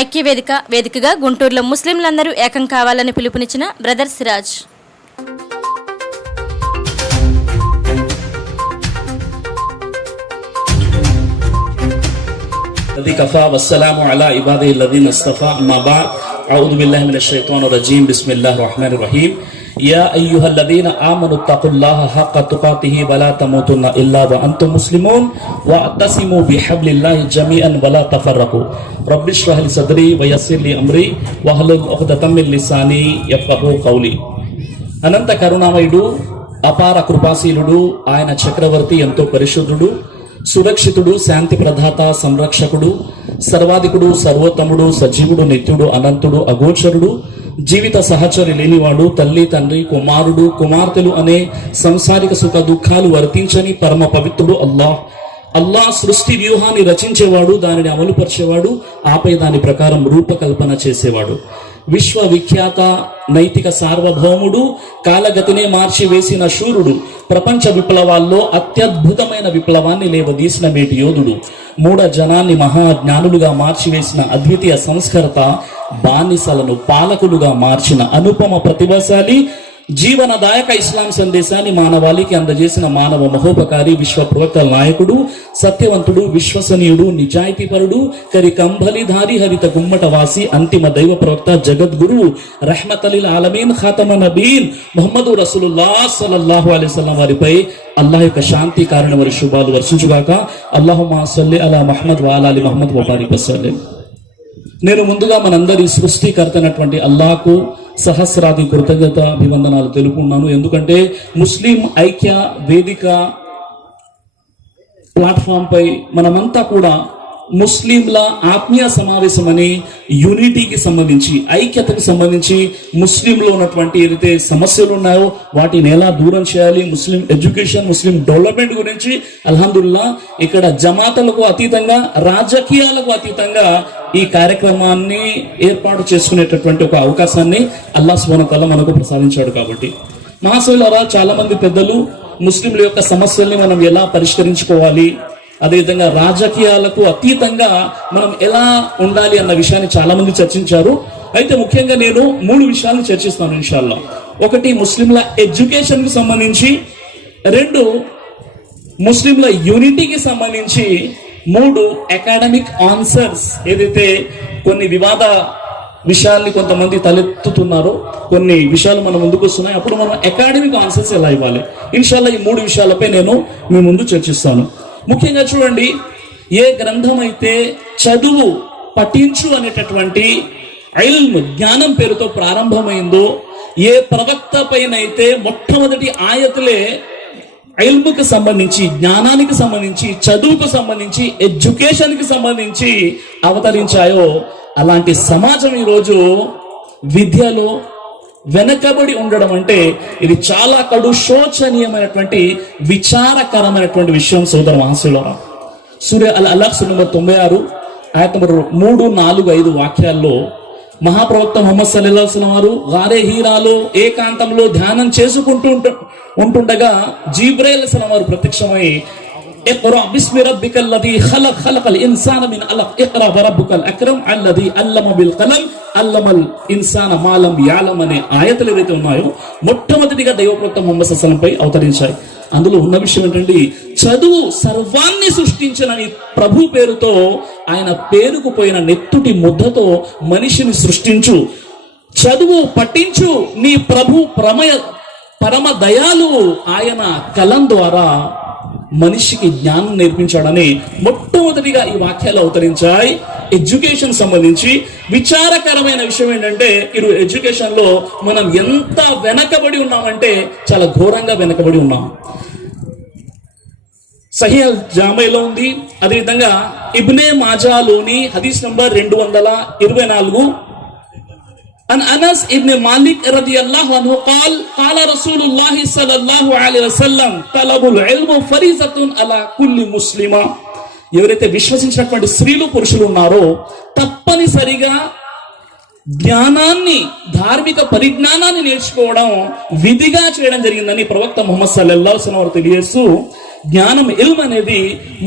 ఐక్యవేదిక వేదికగా గుంటూరులో ముస్లింలందరూ ఏకం కావాలని పిలుపునిచ్చిన బ్రదర్ సిరాజ్. కఫా వస్సలాము అలా ఇబాదిహిల్లదీన ఇస్తఫా అమ్మా బఅద్ అఊదు బిల్లాహి మినష్ షైతానిర్ రజీం బిస్మిల్లాహిర్ రహ్మానిర్ రహీం యా అయ్యుహల్లదీన ఆమను తఖుల్లాహ హక్క తుకాతిహి వలా తమూతున్న ఇల్లా వఅంతుం ముస్లిమూన్ వఅతసిము బిహబ్లిల్లాహి జమీఅన్ వలా తఫర్రఖు రబ్బిష్రహ్ లీ సద్రీ వయస్సిర్ లీ అమ్రీ వహ్లుల్ ఉఖ్దతం మిన్ లిసానీ యఫ్ఖహూ ఖౌలీ. అనంత కరుణామయుడు, అపార కృపాశీలుడు, ఆయన చక్రవర్తి, ఎంతో పరిశుద్ధుడు, సురక్షితుడు, శాంతి ప్రదాత, సంరక్షకుడు, సర్వాధికుడు, సర్వోత్తముడు, సజీవుడు, నిత్యుడు, అనంతుడు, అగోచరుడు, జీవిత సహచరి లేనివాడు, తల్లి, తండ్రి, కుమారుడు, కుమార్తెలు అనే సంసారిక సుఖ దుఃఖాలు వర్తించని పరమ పవిత్రుడు అల్లాహ్ సృష్టి వ్యూహాన్ని రచించేవాడు, దానిని అమలుపరిచేవాడు, ఆపై దాని ప్రకారం రూపకల్పన చేసేవాడు. విశ్వవిఖ్యాత నైతిక సార్వభౌముడు, కాలగతినే మార్చి వేసిన శూరుడు, ప్రపంచ విప్లవాల్లో అత్యద్భుతమైన విప్లవాన్ని లేవదీసిన మేటి యోధుడు, మూఢ జనాన్ని మహాజ్ఞానులుగా మార్చివేసిన అద్వితీయ సంస్కర్త, బానిసలను పాలకులుగా మార్చిన అనుపమ ప్రతిభాశాలి, జీవనదాయక ఇస్లాం సందేశాన్ని మానవాళికి అందజేసిన మానవ మహోపకారి, విశ్వ ప్రవక్తల నాయకుడు, సత్యవంతుడు, విశ్వసనీయుడు, నిజాయితీపరుడు, కరికంబలిధారి, హరిత గుమ్మట వాసి, అంతిమ దైవ ప్రవక్త, జగద్గురు, రహ్మతలిల్ ఆలమీన్, ఖాతమ నబీన్ ముహమ్మదు రసూలుల్లాహ్ సల్లల్లాహు అలైహి వసల్లం వారిపై అల్లాహ్ యొక్క శాంతి కారణ వారి శుభాలు వర్షించుగాక. అల్లాహుమ్మా సల్లి అలా ముహమ్మద్ వ అలా అలి ముహమ్మద్ వ బారిక్ వసల్లిం. నేను ముందుగా మనందరి సృష్టికర్త అయినటువంటి అల్లాహ్కు సహస్రాది కృతజ్ఞత అభివందనాలు తెలుపుకున్నాను. ఎందుకంటే ముస్లిం ఐక్య వేదిక ప్లాట్ఫామ్ పై మనమంతా కూడా ముస్లింల ఆత్మీయ సమావేశం అని యూనిటీకి సంబంధించి, ఐక్యతకు సంబంధించి, ముస్లింలో ఉన్నటువంటి ఏదైతే సమస్యలు ఉన్నాయో వాటిని ఎలా దూరం చేయాలి, ముస్లిం ఎడ్యుకేషన్, ముస్లిం డెవలప్మెంట్ గురించి అల్హమ్దుల్లా ఇక్కడ జమాతలకు అతీతంగా, రాజకీయాలకు అతీతంగా ఈ కార్యక్రమాన్ని ఏర్పాటు చేసుకునేటటువంటి ఒక అవకాశాన్ని అల్లాహ్ సుబ్హానహు వ తఆలా మనకు ప్రసాదించాడు. కాబట్టి మహాశయులారా, చాలా మంది పెద్దలు ముస్లింల యొక్క సమస్యల్ని మనం ఎలా పరిష్కరించుకోవాలి, అదేవిధంగా రాజకీయాలకు అతీతంగా మనం ఎలా ఉండాలి అన్న విషయాన్ని చాలా మంది చర్చించారు. అయితే ముఖ్యంగా నేను 3 విషయాలను చర్చిస్తాను ఇన్షాల్లా. ఒకటి ముస్లింల ఎడ్యుకేషన్ కు సంబంధించి, 2 ముస్లింల యూనిటీకి సంబంధించి, 3 అకాడమిక్ ఆన్సర్స్. ఏదైతే కొన్ని వివాద విషయాల్ని కొంతమంది తలెత్తుతున్నారో, కొన్ని విషయాలు మన ముందుకు వస్తున్నాయి, అప్పుడు మనం అకాడమిక్ ఆన్సర్స్ ఎలా ఇవ్వాలి, ఇన్షాల్లా ఈ 3 విషయాలపై నేను మీ ముందు చర్చిస్తాను. ముఖ్యంగా చూడండి, ఏ గ్రంథం అయితే చదువు, పఠించు అనేటటువంటి ఇల్మ్, జ్ఞానం పేరుతో ప్రారంభమైందో, ఏ ప్రవక్త పైన అయితే మొట్టమొదటి ఆయతులే ఇల్మ్కి సంబంధించి, జ్ఞానానికి సంబంధించి, చదువుకు సంబంధించి, ఎడ్యుకేషన్కి సంబంధించి అవతరించాయో, అలాంటి సమాజం ఈరోజు విద్యలో వెనకబడి ఉండడం అంటే ఇది చాలా కడు శోచనీయమైనటువంటి, విచారకరమైనటువంటి విషయం. సోదర మహాశయులారా, సూర్య అల్ అలక్ నంబర్ 96 ఆయత నంబర్ 3, 4, 5 వాక్యాల్లో మహాప్రవక్త ముహమ్మద్ సల్లల్లాహు అలైహి వసల్లం వారు గారే హీరాలో ఏకాంతంలో ధ్యానం చేసుకుంటూ ఉంటుండగా జిబ్రీల్ అలైహిస్సలాం వారు ప్రత్యక్షమై ఇఖ్రా బిస్మి రబ్బికల్ లదీ ఖలక్ ఖలకల్ ఇన్సాన మిన్ అలక్ ఇఖ్రా వరబ్బుకల్ అక్రమ్ అల్లదీ అల్లమ బిల్ కలం అల్లమల్ ఇన్సాన మా లం యఅలమ్ అనే ఆయతలు ఏవైతే ఉన్నాయో మొట్టమొదటిగా దైవప్రవక్త ముహమ్మద్ సల్లల్లాహు అలైహి వసల్లం పై అవతరించాయి. అందులో ఉన్న విషయం ఏంటంటే, చదువు సర్వాన్ని సృష్టించనని ప్రభు పేరుతో, ఆయన పేరుకు పోయిన నెత్తుటి ముద్దతో మనిషిని సృష్టించు, చదువు పఠించు, నీ ప్రభు పరమ దయాలు, ఆయన కలం ద్వారా మనిషికి జ్ఞానం నేర్పించాడని మొట్టమొదటిగా ఈ వాక్యాలు అవతరించాయి. ఎడ్యుకేషన్ సంబంధించి విచారకరమైన విషయం ఏంటంటే, ఇరు ఎడ్యుకేషన్ లో మనం ఎంత వెనకబడి ఉన్నామంటే చాలా ఘోరంగా వెనకబడి ఉన్నాం. సహీహ్ జామీలో ఉంది, అదేవిధంగా ఇబ్నే మాజాలోని హదీస్ నంబర్ 224 అన్ అనస్ ఇబ్న్ మాలిక్ రదియల్లాహు అన్హు قال قال رسول الله صلى الله عليه وسلم طلب العلم فريضة على كل مسلم. ఎవరైతే విశ్వసించినటువంటి స్త్రీలు, పురుషులు ఉన్నారో తప్పనిసరిగా జ్ఞానాన్ని, ధార్మిక పరిజ్ఞానాన్ని నేర్చుకోవడం విధిగా చేయడం జరిగిందని ప్రవక్త ముహమ్మద్ సల్లల్లాహు అలైహి వసల్లం వారు తెలియజేస్తూ, జ్ఞానం ఇల్మ్ అనేది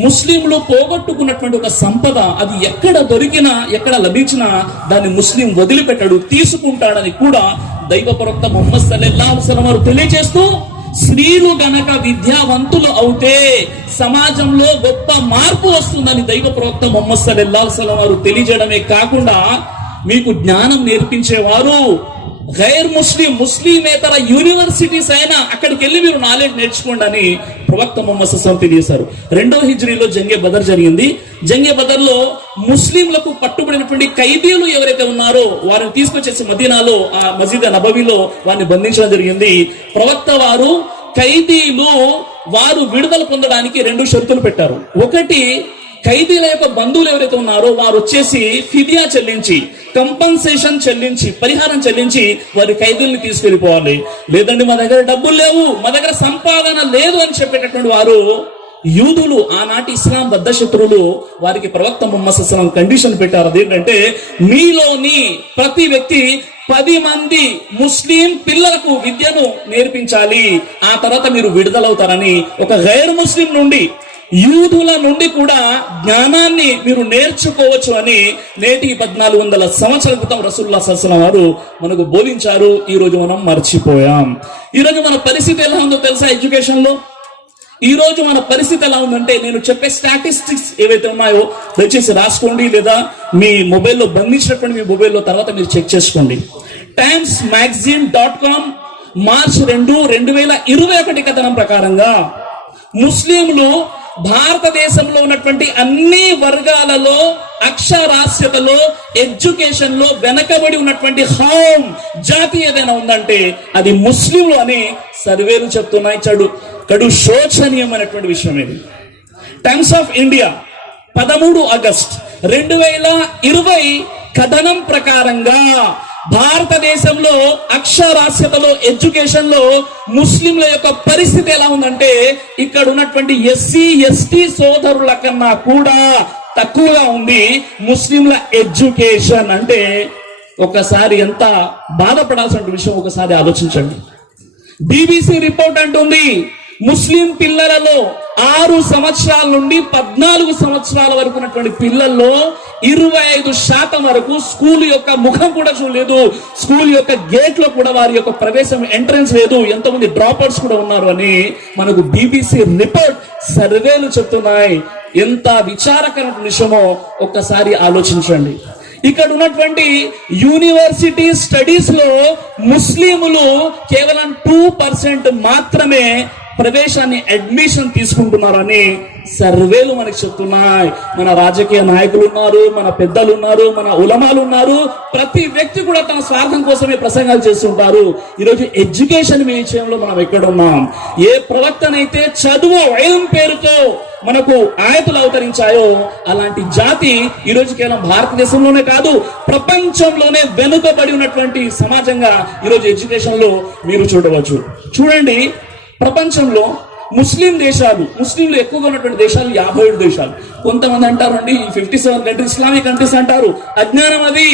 ముస్లింలు పోగొట్టుకున్నటువంటి ఒక సంపద. అది ఎక్కడ దొరికినా ఎక్కడ లభించినా దాన్ని ముస్లిం వదిలిపెట్టడు, తీసుకుంటాడని కూడా దైవ ప్రవక్త ముహమ్మద్ సల్లల్లాహు అలైహి వసల్లం వారు తెలియజేస్తూ, స్త్రీలు గనక విద్యావంతులు అవుతే సమాజంలో గొప్ప మార్పు వస్తుందని దైవ ప్రవక్త ముహమ్మద్ సల్లల్లాహు అలైహి వసల్లం వారు తెలియజేయడమే కాకుండా, మీకు జ్ఞానం నేర్పించేవారు గైర్ ముస్లిమేతర యూనివర్సిటీస్ అయినా అక్కడికి వెళ్ళి మీరు నాలెడ్జ్ నేర్చుకోండి అని ప్రవక్త ముహమ్మద్ సల్లల్లాహు అలైహి వసల్లం తెలియజేశారు. 2వ హిజ్రీలో జంగే బదర్ జరిగింది. జంగే బదర్లో ముస్లింలకు పట్టుబడినటువంటి ఖైదీలు ఎవరైతే ఉన్నారో వారిని తీసుకొచ్చేసి మదీనాలో ఆ మస్జిద్ నబవీలో వారిని బంధించడం జరిగింది. ప్రవక్త వారు ఖైదీలు వారు విడుదల పొందడానికి 2 షరతులు పెట్టారు. ఒకటి, ఖైదీల యొక్క బంధువులు ఎవరైతే ఉన్నారో వారు వచ్చేసి ఫిదియా చెల్లించి, కంపన్సేషన్ చెల్లించి, పరిహారం చెల్లించి వారి ఖైదీల్ని తీసుకెళ్లిపోవాలి. లేదండి మా దగ్గర డబ్బులు లేవు, మా దగ్గర సంపాదన లేదు అని చెప్పేటటువంటి వారు యూదులు, ఆనాటి ఇస్లాం బద్ధ శత్రువులు, వారికి ప్రవక్త ముహమ్మద్ సల్లల్లాహు అలైహి వసల్లం కండిషన్ పెట్టారు. అదేంటంటే మీలోని ప్రతి వ్యక్తి 10 మంది ముస్లిం పిల్లలకు విద్యను నేర్పించాలి, ఆ తర్వాత మీరు విడుదలవుతారని. ఒక గైర్ ముస్లిం నుండి, యూదుల నుండి కూడా జ్ఞానాన్ని మీరు నేర్చుకోవచ్చు అని నేటికి 1400 సంవత్సరాల క్రితం రసూలుల్లాహి సల్లల్లాహు అలైహి వసల్లం వారు మనకు బోధించారు. ఈ రోజు మనం మర్చిపోయాం. ఈ రోజు మన పరిస్థితి ఎలా ఉందో తెలుసా? ఎడ్యుకేషన్ లో ఈ రోజు మన పరిస్థితి ఎలా ఉందంటే, నేను చెప్పే స్టాటిస్టిక్స్ ఏవైతే ఉన్నాయో దయచేసి రాసుకోండి, లేదా మీ మొబైల్లో బంధించినటువంటి మీ మొబైల్లో తర్వాత మీరు చెక్ చేసుకోండి. timesmagazine.com మార్చి 2, 2021 కథనం ప్రకారంగా ముస్లింలు భారతదేశంలో ఉన్నటువంటి అన్ని వర్గాలలో అక్షరాస్యతలో, ఎడ్యుకేషన్ లో వెనకబడి ఉన్నటువంటి జాతి ఏదైనా ఉందంటే అది ముస్లింలు అని సర్వేలు చెప్తున్నాయి. కడు శోచనీయమైనటువంటి విషయం ఇది. టైమ్స్ ఆఫ్ ఇండియా 13 ఆగస్ట్ 2020 కథనం ప్రకారంగా భారతదేశంలో అక్షరాస్యతలో, ఎడ్యుకేషన్ లో ముస్లింల యొక్క పరిస్థితి ఎలా ఉందంటే, ఇక్కడ ఉన్నటువంటి ఎస్సీ ఎస్టీ సోదరుల కన్నా కూడా తక్కువగా ఉంది ముస్లింల ఎడ్యుకేషన్. అంటే ఒకసారి ఎంత బాధపడాల్సిన విషయం ఒకసారి ఆలోచించండి. బీబీసీ రిపోర్ట్ అంటుంది, ముస్లిం పిల్లలలో 6 సంవత్సరాల నుండి 14 సంవత్సరాల వరకు ఉన్నటువంటి పిల్లల్లో 25% వరకు స్కూల్ యొక్క ముఖం కూడా చూడలేదు, స్కూల్ యొక్క గేట్ లో కూడా వారి యొక్క ప్రవేశం ఎంట్రన్స్ లేదు, ఎంతమంది డ్రాపర్స్ కూడా ఉన్నారు అని మనకు బీబీసీ రిపోర్ట్ సర్వేలు చెప్తున్నాయి. ఎంత విచారకరమైన విషయమో ఒక్కసారి ఆలోచించండి. ఇక్కడ ఉన్నటువంటి యూనివర్సిటీ స్టడీస్ లో ముస్లింలు కేవలం 2% మాత్రమే ప్రవేశాన్ని, అడ్మిషన్ తీసుకుంటున్నారని సర్వేలు మనకి చెప్తున్నాయి. మన రాజకీయ నాయకులు ఉన్నారు, మన పెద్దలు ఉన్నారు, మన ఉలమాలు ఉన్నారు, ప్రతి వ్యక్తి కూడా తన స్వార్థం కోసమే ప్రసంగాలు చేస్తుంటారు. ఈరోజు ఎడ్యుకేషన్ విషయంలో మనం ఎక్కడ ఉన్నాం? ఏ ప్రవక్తనైతే చదువు ఇల్మ్ పేరుతో మనకు ఆయతులు అవతరించాయో అలాంటి జాతి ఈరోజు కేవలం భారతదేశంలోనే కాదు, ప్రపంచంలోనే వెనుకబడి ఉన్నటువంటి సమాజంగా ఈరోజు ఎడ్యుకేషన్ లో మీరు చూడవచ్చు. చూడండి, ప్రపంచంలో ముస్లిం దేశాలు, ముస్లింలు ఎక్కువగా ఉన్నటువంటి దేశాలు 57 దేశాలు. కొంతమంది అంటారు అండి 57 కంట్రీస్ ఇస్లామిక్ కంట్రీస్ అంటారు. అజ్ఞానం అది.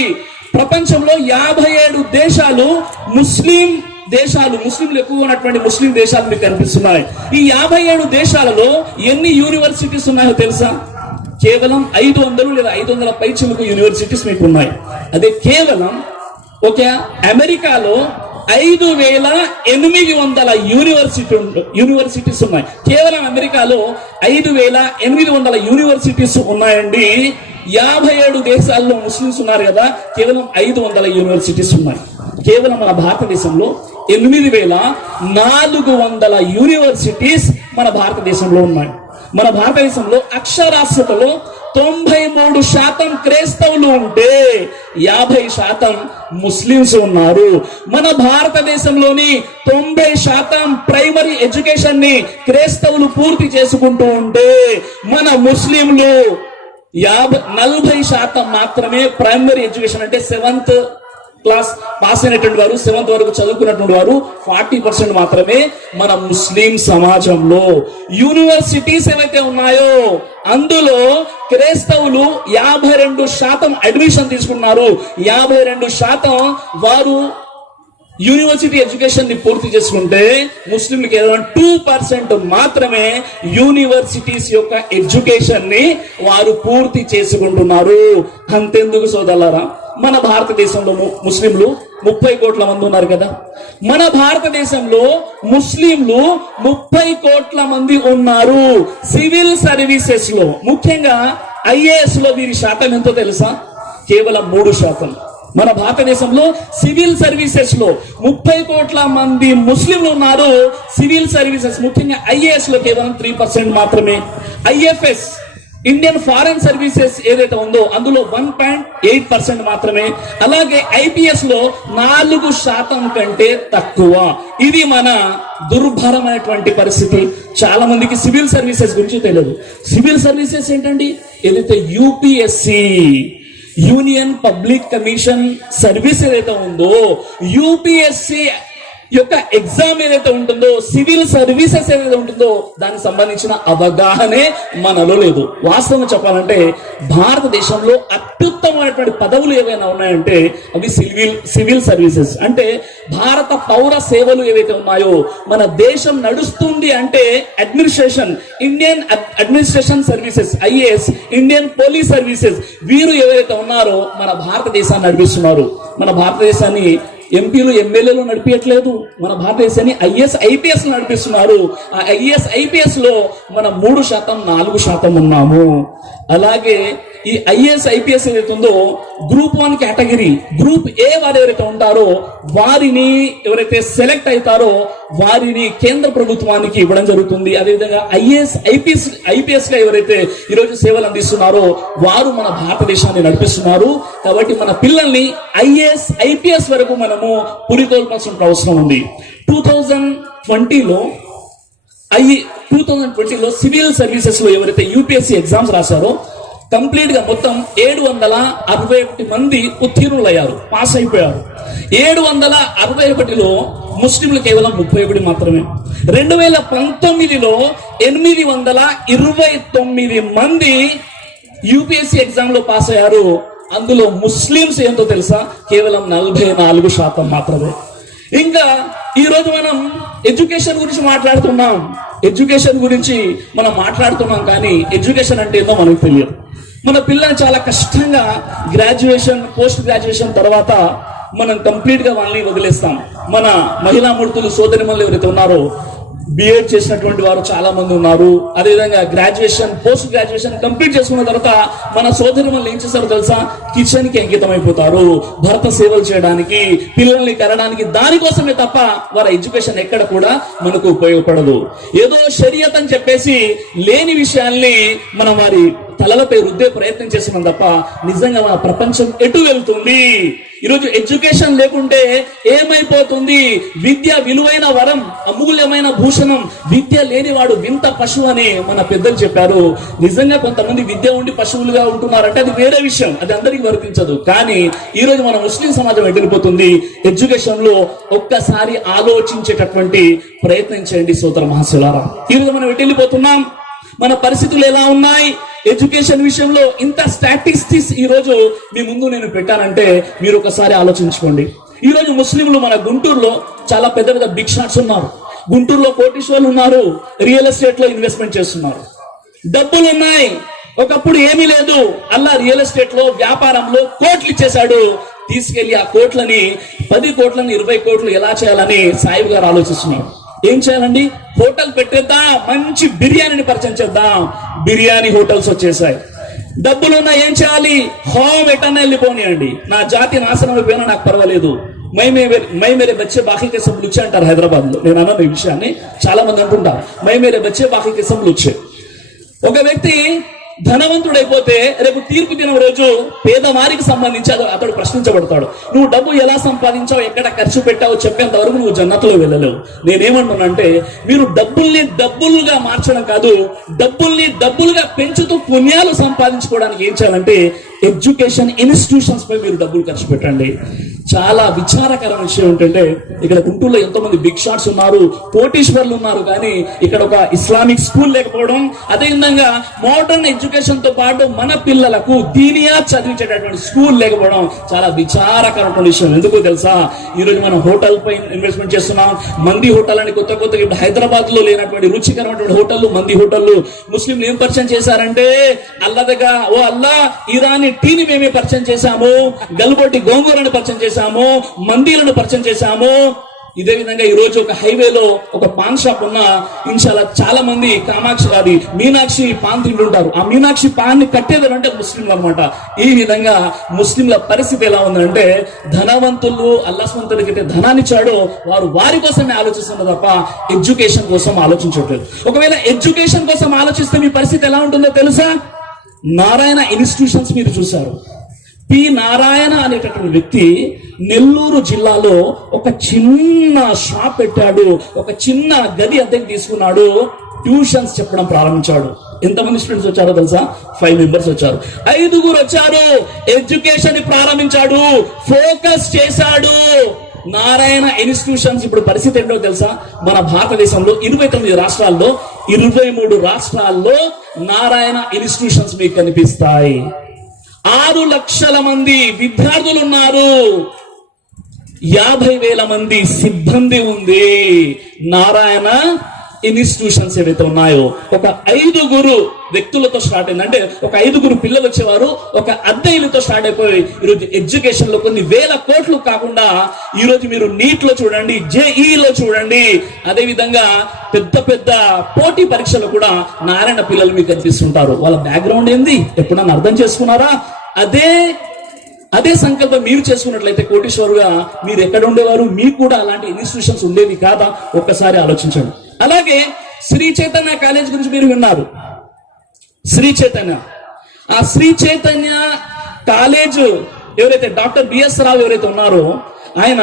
ప్రపంచంలో 57 దేశాలు ముస్లిం దేశాలు, ముస్లింలు ఎక్కువ ఉన్నటువంటి ముస్లిం దేశాలు మీకు కనిపిస్తున్నాయి. ఈ 57 దేశాలలో ఎన్ని యూనివర్సిటీస్ ఉన్నాయో తెలుసా? కేవలం 500 లేదా 500 పైచిలకు యూనివర్సిటీస్ మీకు ఉన్నాయి. అదే కేవలం ఒక అమెరికాలో 5800 యూనివర్సిటీస్ ఉన్నాయి. కేవలం అమెరికాలో 5800 యూనివర్సిటీస్ ఉన్నాయండి. 57 దేశాల్లో ముస్లిమ్స్ ఉన్నారు కదా, కేవలం 500 యూనివర్సిటీస్ ఉన్నాయి. కేవలం మన భారతదేశంలో 8400 యూనివర్సిటీస్ మన భారతదేశంలో ఉన్నాయి. మన భారతదేశంలో అక్షరాస్యతలో 93% క్రైస్తవులు ఉంటే 50% ముస్లింస్ ఉన్నారు. మన భారతదేశంలోని 90% ప్రైమరీ ఎడ్యుకేషన్ ని క్రైస్తవులు పూర్తి చేసుకుంటూ ఉంటే మన ముస్లింలు 40% మాత్రమే ప్రైమరీ ఎడ్యుకేషన్ అంటే 7th క్లాస్ పాస్ అయినటువంటి వారు, 7th వరకు చదువుకున్నటువంటి వారు 40% మాత్రమే మన ముస్లిం సమాజంలో. యూనివర్సిటీస్ ఏవైతే ఉన్నాయో అందులో క్రైస్తవులు 52% అడ్మిషన్ తీసుకున్నారు. 52% వారు యూనివర్సిటీ ఎడ్యుకేషన్ ని పూర్తి చేసుకుంటే ముస్లింలు కేవలం 2% మాత్రమే యూనివర్సిటీస్ యొక్క ఎడ్యుకేషన్ ని వారు పూర్తి చేసుకుంటున్నారు. అంతెందుకు సోదరులారా, మన భారతదేశంలో ముస్లింలు 30 కోట్ల మంది ఉన్నారు కదా. మన భారతదేశంలో ముస్లింలు 30 కోట్ల మంది ఉన్నారు. సివిల్ సర్వీసెస్ లో ముఖ్యంగా ఐఏఎస్ లో వీరి శాతం ఎంతో తెలుసా? కేవలం 3%. మన భారతదేశంలో సివిల్ సర్వీసెస్ లో 30 కోట్ల మంది ముస్లింలు ఉన్నారు. సివిల్ సర్వీసెస్ ముఖ్యంగా ఐఏఎస్ లో కేవలం 3% మాత్రమే. ఐఎఫ్ఎస్ ఇండియన్ ఫారెన్ సర్వీసెస్ ఏదైతే ఉందో అందులో 1.8% మాత్రమే. అలాగే ఐపీఎస్ లో 4% కంటే తక్కువ. ఇది మన దుర్భరమైనటువంటి పరిస్థితి. చాలా మందికి సివిల్ సర్వీసెస్ గురించి తెలియదు. సివిల్ సర్వీసెస్ ఏంటండి? ఏదైతే UPSC union public commission service ఏదైతే ఉందో, యూపీఎస్సి యొక్క ఎగ్జామ్ ఏదైతే ఉంటుందో, సివిల్ సర్వీసెస్ ఏదైతే ఉంటుందో దానికి సంబంధించిన అవగాహనే మనలో లేదు. వాస్తవంగా చెప్పాలంటే భారతదేశంలో అత్యుత్తమైనటువంటి పదవులు ఏవైనా ఉన్నాయంటే అవి సివిల్ సర్వీసెస్. అంటే భారత పౌర సేవలు ఏవైతే ఉన్నాయో, మన దేశం నడుస్తుంది అంటే administration, Indian administration services IAS, Indian police services, వీరు ఎవరైతే ఉన్నారో మన భారతదేశాన్ని నడిపిస్తున్నారు. మన భారతదేశాన్ని ఎంపీలు ఎమ్మెల్యేలు నడిపించట్లేదు, మన భారతదేశాన్ని ఐఏఎస్ ఐపీఎస్ నడిపిస్తున్నారు. ఆ ఐఏఎస్ ఐపీఎస్ లో మన 3%, 4% ఉన్నాము. అలాగే ఈ ఐఏఎస్ ఐపీఎస్ ఏదైతే ఉందో గ్రూప్ 1 కేటగిరీ, గ్రూప్ ఏ వారు ఎవరైతే ఉంటారో వారిని ఎవరైతే సెలెక్ట్ అవుతారో వారిని కేంద్ర ప్రభుత్వానికి ఇవ్వడం జరుగుతుంది. అదేవిధంగా ఐఏఎస్ ఐపీఎస్ గా ఎవరైతే ఈరోజు సేవలు అందిస్తున్నారో వారు మన భారతదేశాన్ని నడిపిస్తున్నారు. కాబట్టి మన పిల్లల్ని ఐఏఎస్ ఐపీఎస్ వరకు మనము పురికొల్పాల్సిన అవసరం ఉంది. 2020లో సివిల్ సర్వీసెస్ లో ఎవరైతే యూపీఎస్సీ ఎగ్జామ్స్ రాశారో కంప్లీట్ గా మొత్తం 761 మంది ఉత్తీర్ణులయ్యారు, పాస్ అయిపోయారు. 761లో ముస్లింలు కేవలం 31 మాత్రమే. 2019లో 829 మంది యూపీఎస్సీ ఎగ్జామ్ లో పాస్ అయ్యారు. అందులో ముస్లింస్ ఏంటో తెలుసా? కేవలం 44% మాత్రమే. ఇంకా ఈ రోజు మనం ఎడ్యుకేషన్ గురించి మాట్లాడుతున్నాం, కానీ ఎడ్యుకేషన్ అంటే ఏందో మనకు తెలియదు. మన పిల్లల్ని చాలా కష్టంగా గ్రాడ్యుయేషన్, పోస్ట్ గ్రాడ్యుయేషన్ తర్వాత మనం కంప్లీట్ గా వాళ్ళని వదిలేస్తాం. మన మహిళా మూర్తులు సోదరిమణులు ఎవరైతే ఉన్నారో బిఎడ్ చేసినటువంటి వారు చాలా మంది ఉన్నారు. అదేవిధంగా గ్రాడ్యుయేషన్, పోస్ట్ గ్రాడ్యుయేషన్ కంప్లీట్ చేసుకున్న తర్వాత మన సోదరిమణులు ఏం చేస్తారో తెలుసా? కిచెన్ కి అంకితం అయిపోతారు, భర్త సేవలు చేయడానికి, పిల్లల్ని కనడానికి, దానికోసమే తప్ప వారి ఎడ్యుకేషన్ ఎక్కడ కూడా మనకు ఉపయోగపడదు. ఏదో షరియత్ అని చెప్పేసి లేని విషయాల్ని మనం వారి తలలపై రుద్దే ప్రయత్నం చేస్తున్నాం తప్ప నిజంగా మన ప్రపంచం ఎటు వెళ్తుంది? ఈరోజు ఎడ్యుకేషన్ లేకుంటే ఏమైపోతుంది? విద్య విలువైన వరం, అమూల్యమైన భూషణం. విద్య లేనివాడు వింత పశువు అని మన పెద్దలు చెప్పారు. నిజంగా కొంతమంది విద్య ఉండి పశువులుగా ఉంటున్నారంటే అది వేరే విషయం, అది అందరికీ వర్తించదు. కానీ ఈ రోజు మన ముస్లిం సమాజం ఎటుపోతుంది? ఎడ్యుకేషన్ లో ఒక్కసారి ఆలోచించేటటువంటి ప్రయత్నం చేయండి సోదర మహాశయులారా. ఈ రోజు మనం ఎటుపోతున్నాం? మన పరిస్థితులు ఎలా ఉన్నాయి? ఎడ్యుకేషన్ విషయంలో ఇంత స్టాటిస్టిక్స్ ఈ రోజు మీ ముందు నేను పెట్టానంటే మీరు ఒకసారి ఆలోచించుకోండి. ఈ రోజు ముస్లింలు మన గుంటూరులో చాలా పెద్ద పెద్ద బిగ్ షాట్స్ ఉన్నారు. గుంటూరులో కోటీశ్వర్లు ఉన్నారు, రియల్ ఎస్టేట్ లో ఇన్వెస్ట్మెంట్ చేస్తున్నారు, డబ్బులు ఉన్నాయి. ఒకప్పుడు ఏమీ లేదు, అలా రియల్ ఎస్టేట్ లో వ్యాపారంలో కోట్లు ఇచ్చేశాడు. తీసుకెళ్లి ఆ కోట్లని 10 కోట్లని 20 కోట్లు ఎలా చేయాలని సాయిబ్ గారు ఆలోచిస్తున్నారు. ఏం చేయాలండి? హోటల్ పెట్టేద్దాం, మంచి బిర్యానీని పరిచయం చేద్దాం. బిర్యానీ హోటల్స్ వచ్చేసాయి. డబ్బులున్నా ఏం చేయాలి? హోమ్ ఎటన్నా వెళ్ళిపోనియండి, నా జాతి నాశనం అయిపోయినా నాకు పర్వాలేదు. మై మేరే బచ్చే బాకీ కే సబ్ లుచ్చే అంటారు హైదరాబాద్ లో. నేను అన్న ఈ విషయాన్ని చాలా మంది అంటుంటారు, మై మేరే బచ్చే బాకీ కే సబ్ లుచ్చే. ఒక వ్యక్తి ధనవంతుడైపోతే రేపు తీర్పు దినం రోజు పేదవారికి సంబంధించి అతడు ప్రశ్నించబడతాడు. నువ్వు డబ్బు ఎలా సంపాదించావు, ఎక్కడ ఖర్చు పెట్టావో చెప్పేంత వరకు నువ్వు జన్నతులో వెళ్ళలేవు. నేనేమంటున్నానంటే మీరు డబ్బుల్ని డబ్బులుగా మార్చడం కాదు, డబ్బుల్ని డబ్బులుగా పెంచుతూ పుణ్యాలు సంపాదించుకోవడానికి ఏం చేయాలంటే ఎడ్యుకేషన్ ఇన్స్టిట్యూషన్స్ పై మీరు డబ్బులు ఖర్చు పెట్టండి. చాలా విచారకరమైన విషయం ఏంటంటే ఇక్కడ గుంటూరులో ఎంతో మంది బిగ్ షాట్స్ ఉన్నారు, కోటీశ్వర్లు ఉన్నారు, కానీ ఇక్కడ ఒక ఇస్లామిక్ స్కూల్ లేకపోవడం, అదే విధంగా మోడర్న్ ఎడ్యుకేషన్ తో పాటు మన పిల్లలకు దీనియా చదివించేటటువంటి స్కూల్ లేకపోవడం చాలా విచారకరమైన విషయం. ఎందుకు తెలుసా? ఈ రోజు మనం హోటల్ పై ఇన్వెస్ట్మెంట్ చేస్తున్నాం. మంది హోటల్ అని కొత్త కొత్తగా ఇప్పుడు హైదరాబాద్ లో లేనటువంటి రుచికరమైనటువంటి హోటళ్లు, మంది హోటళ్లు. ముస్లింలు ఏం పరిచయం చేశారంటే అల్లదగా ఓ అల్లా ఇరానీ టీని మేమే పరిచయం చేశాము, గల్బోటి గోంగూరని పరిచయం చేశాము, మందీలను పరిచయం చేశాము. ఇదే విధంగా ఈ రోజు ఒక హైవేలో ఒక పాన్ షాప్ ఉన్న ఇన్షాల్లా చాలా మంది మీనాక్షి పాన్ తింటుంటారు. ఆ మీనాక్షి పాన్ ని కట్టేది అంటే ముస్లింలు అనమాట. ఈ విధంగా ముస్లింల పరిస్థితి ఎలా ఉందంటే ధనవంతులు అల్లాహ్వంతులకి అయితే ధనాన్ని ఇచ్చాడో వారు వారి కోసమే ఆలోచిస్తున్నారు తప్ప ఎడ్యుకేషన్ కోసం ఆలోచించట్లేదు. ఒకవేళ ఎడ్యుకేషన్ కోసం ఆలోచిస్తే మీ పరిస్థితి ఎలా ఉంటుందో తెలుసా? నారాయణ ఇన్స్టిట్యూషన్స్ మీరు చూశారు. పి నారాయణ అనేటటువంటి వ్యక్తి నెల్లూరు జిల్లాలో ఒక చిన్న షాప్ పెట్టాడు, ఒక చిన్న గది అద్దెకి తీసుకున్నాడు, ట్యూషన్స్ చెప్పడం ప్రారంభించాడు. ఎంతమంది స్టూడెంట్స్ వచ్చారో తెలుసా? 5 మెంబర్స్ వచ్చారు, 5 వచ్చారు. ఎడ్యుకేషన్ ప్రారంభించాడు, ఫోకస్ చేశాడు. నారాయణ ఇన్స్టిట్యూషన్స్ ఇప్పుడు పరిస్థితి ఏంటో తెలుసా? మన భారతదేశంలో 29 రాష్ట్రాల్లో 23 రాష్ట్రాల్లో నారాయణ ఇన్స్టిట్యూషన్స్ మీకు కనిపిస్తాయి. 6 లక్షల మంది విద్యార్థులు ఉన్నారు, 50,000 మంది సిబ్బంది ఉంది. నారాయణ ఇన్స్టిట్యూషన్స్ ఏవైతే ఉన్నాయో ఒక 5 వ్యక్తులతో స్టార్ట్ అయింది. అంటే ఒక 5 పిల్లలు వచ్చేవారు, ఒక అద్దె ఇల్లుతో స్టార్ట్ అయిపోయి ఈరోజు ఎడ్యుకేషన్ లో కొన్ని వేల కోట్లు కాకుండా ఈరోజు మీరు నీట్ లో చూడండి, జేఈలో చూడండి, అదే విధంగా పెద్ద పెద్ద పోటీ పరీక్షలు కూడా నారాయణ పిల్లలు మీకు కనిపిస్తుంటారు. వాళ్ళ బ్యాక్గ్రౌండ్ ఏంది ఎప్పుడన్నా అర్థం చేసుకున్నారా? అదే సంకల్పం మీరు చేసుకున్నట్లయితే కోటీశ్వరుగా మీరు ఎక్కడ ఉండేవారు? మీకు కూడా అలాంటి ఇన్స్టిట్యూషన్స్ ఉండేవి కాదా? ఒక్కసారి ఆలోచించండి. అలాగే శ్రీ చైతన్య కాలేజ్ గురించి మీరు విన్నారు. శ్రీ చైతన్య, ఆ శ్రీ చైతన్య కాలేజ్ ఎవరైతే డాక్టర్ బిఎస్ రావు ఎవరైతే ఉన్నారో ఆయన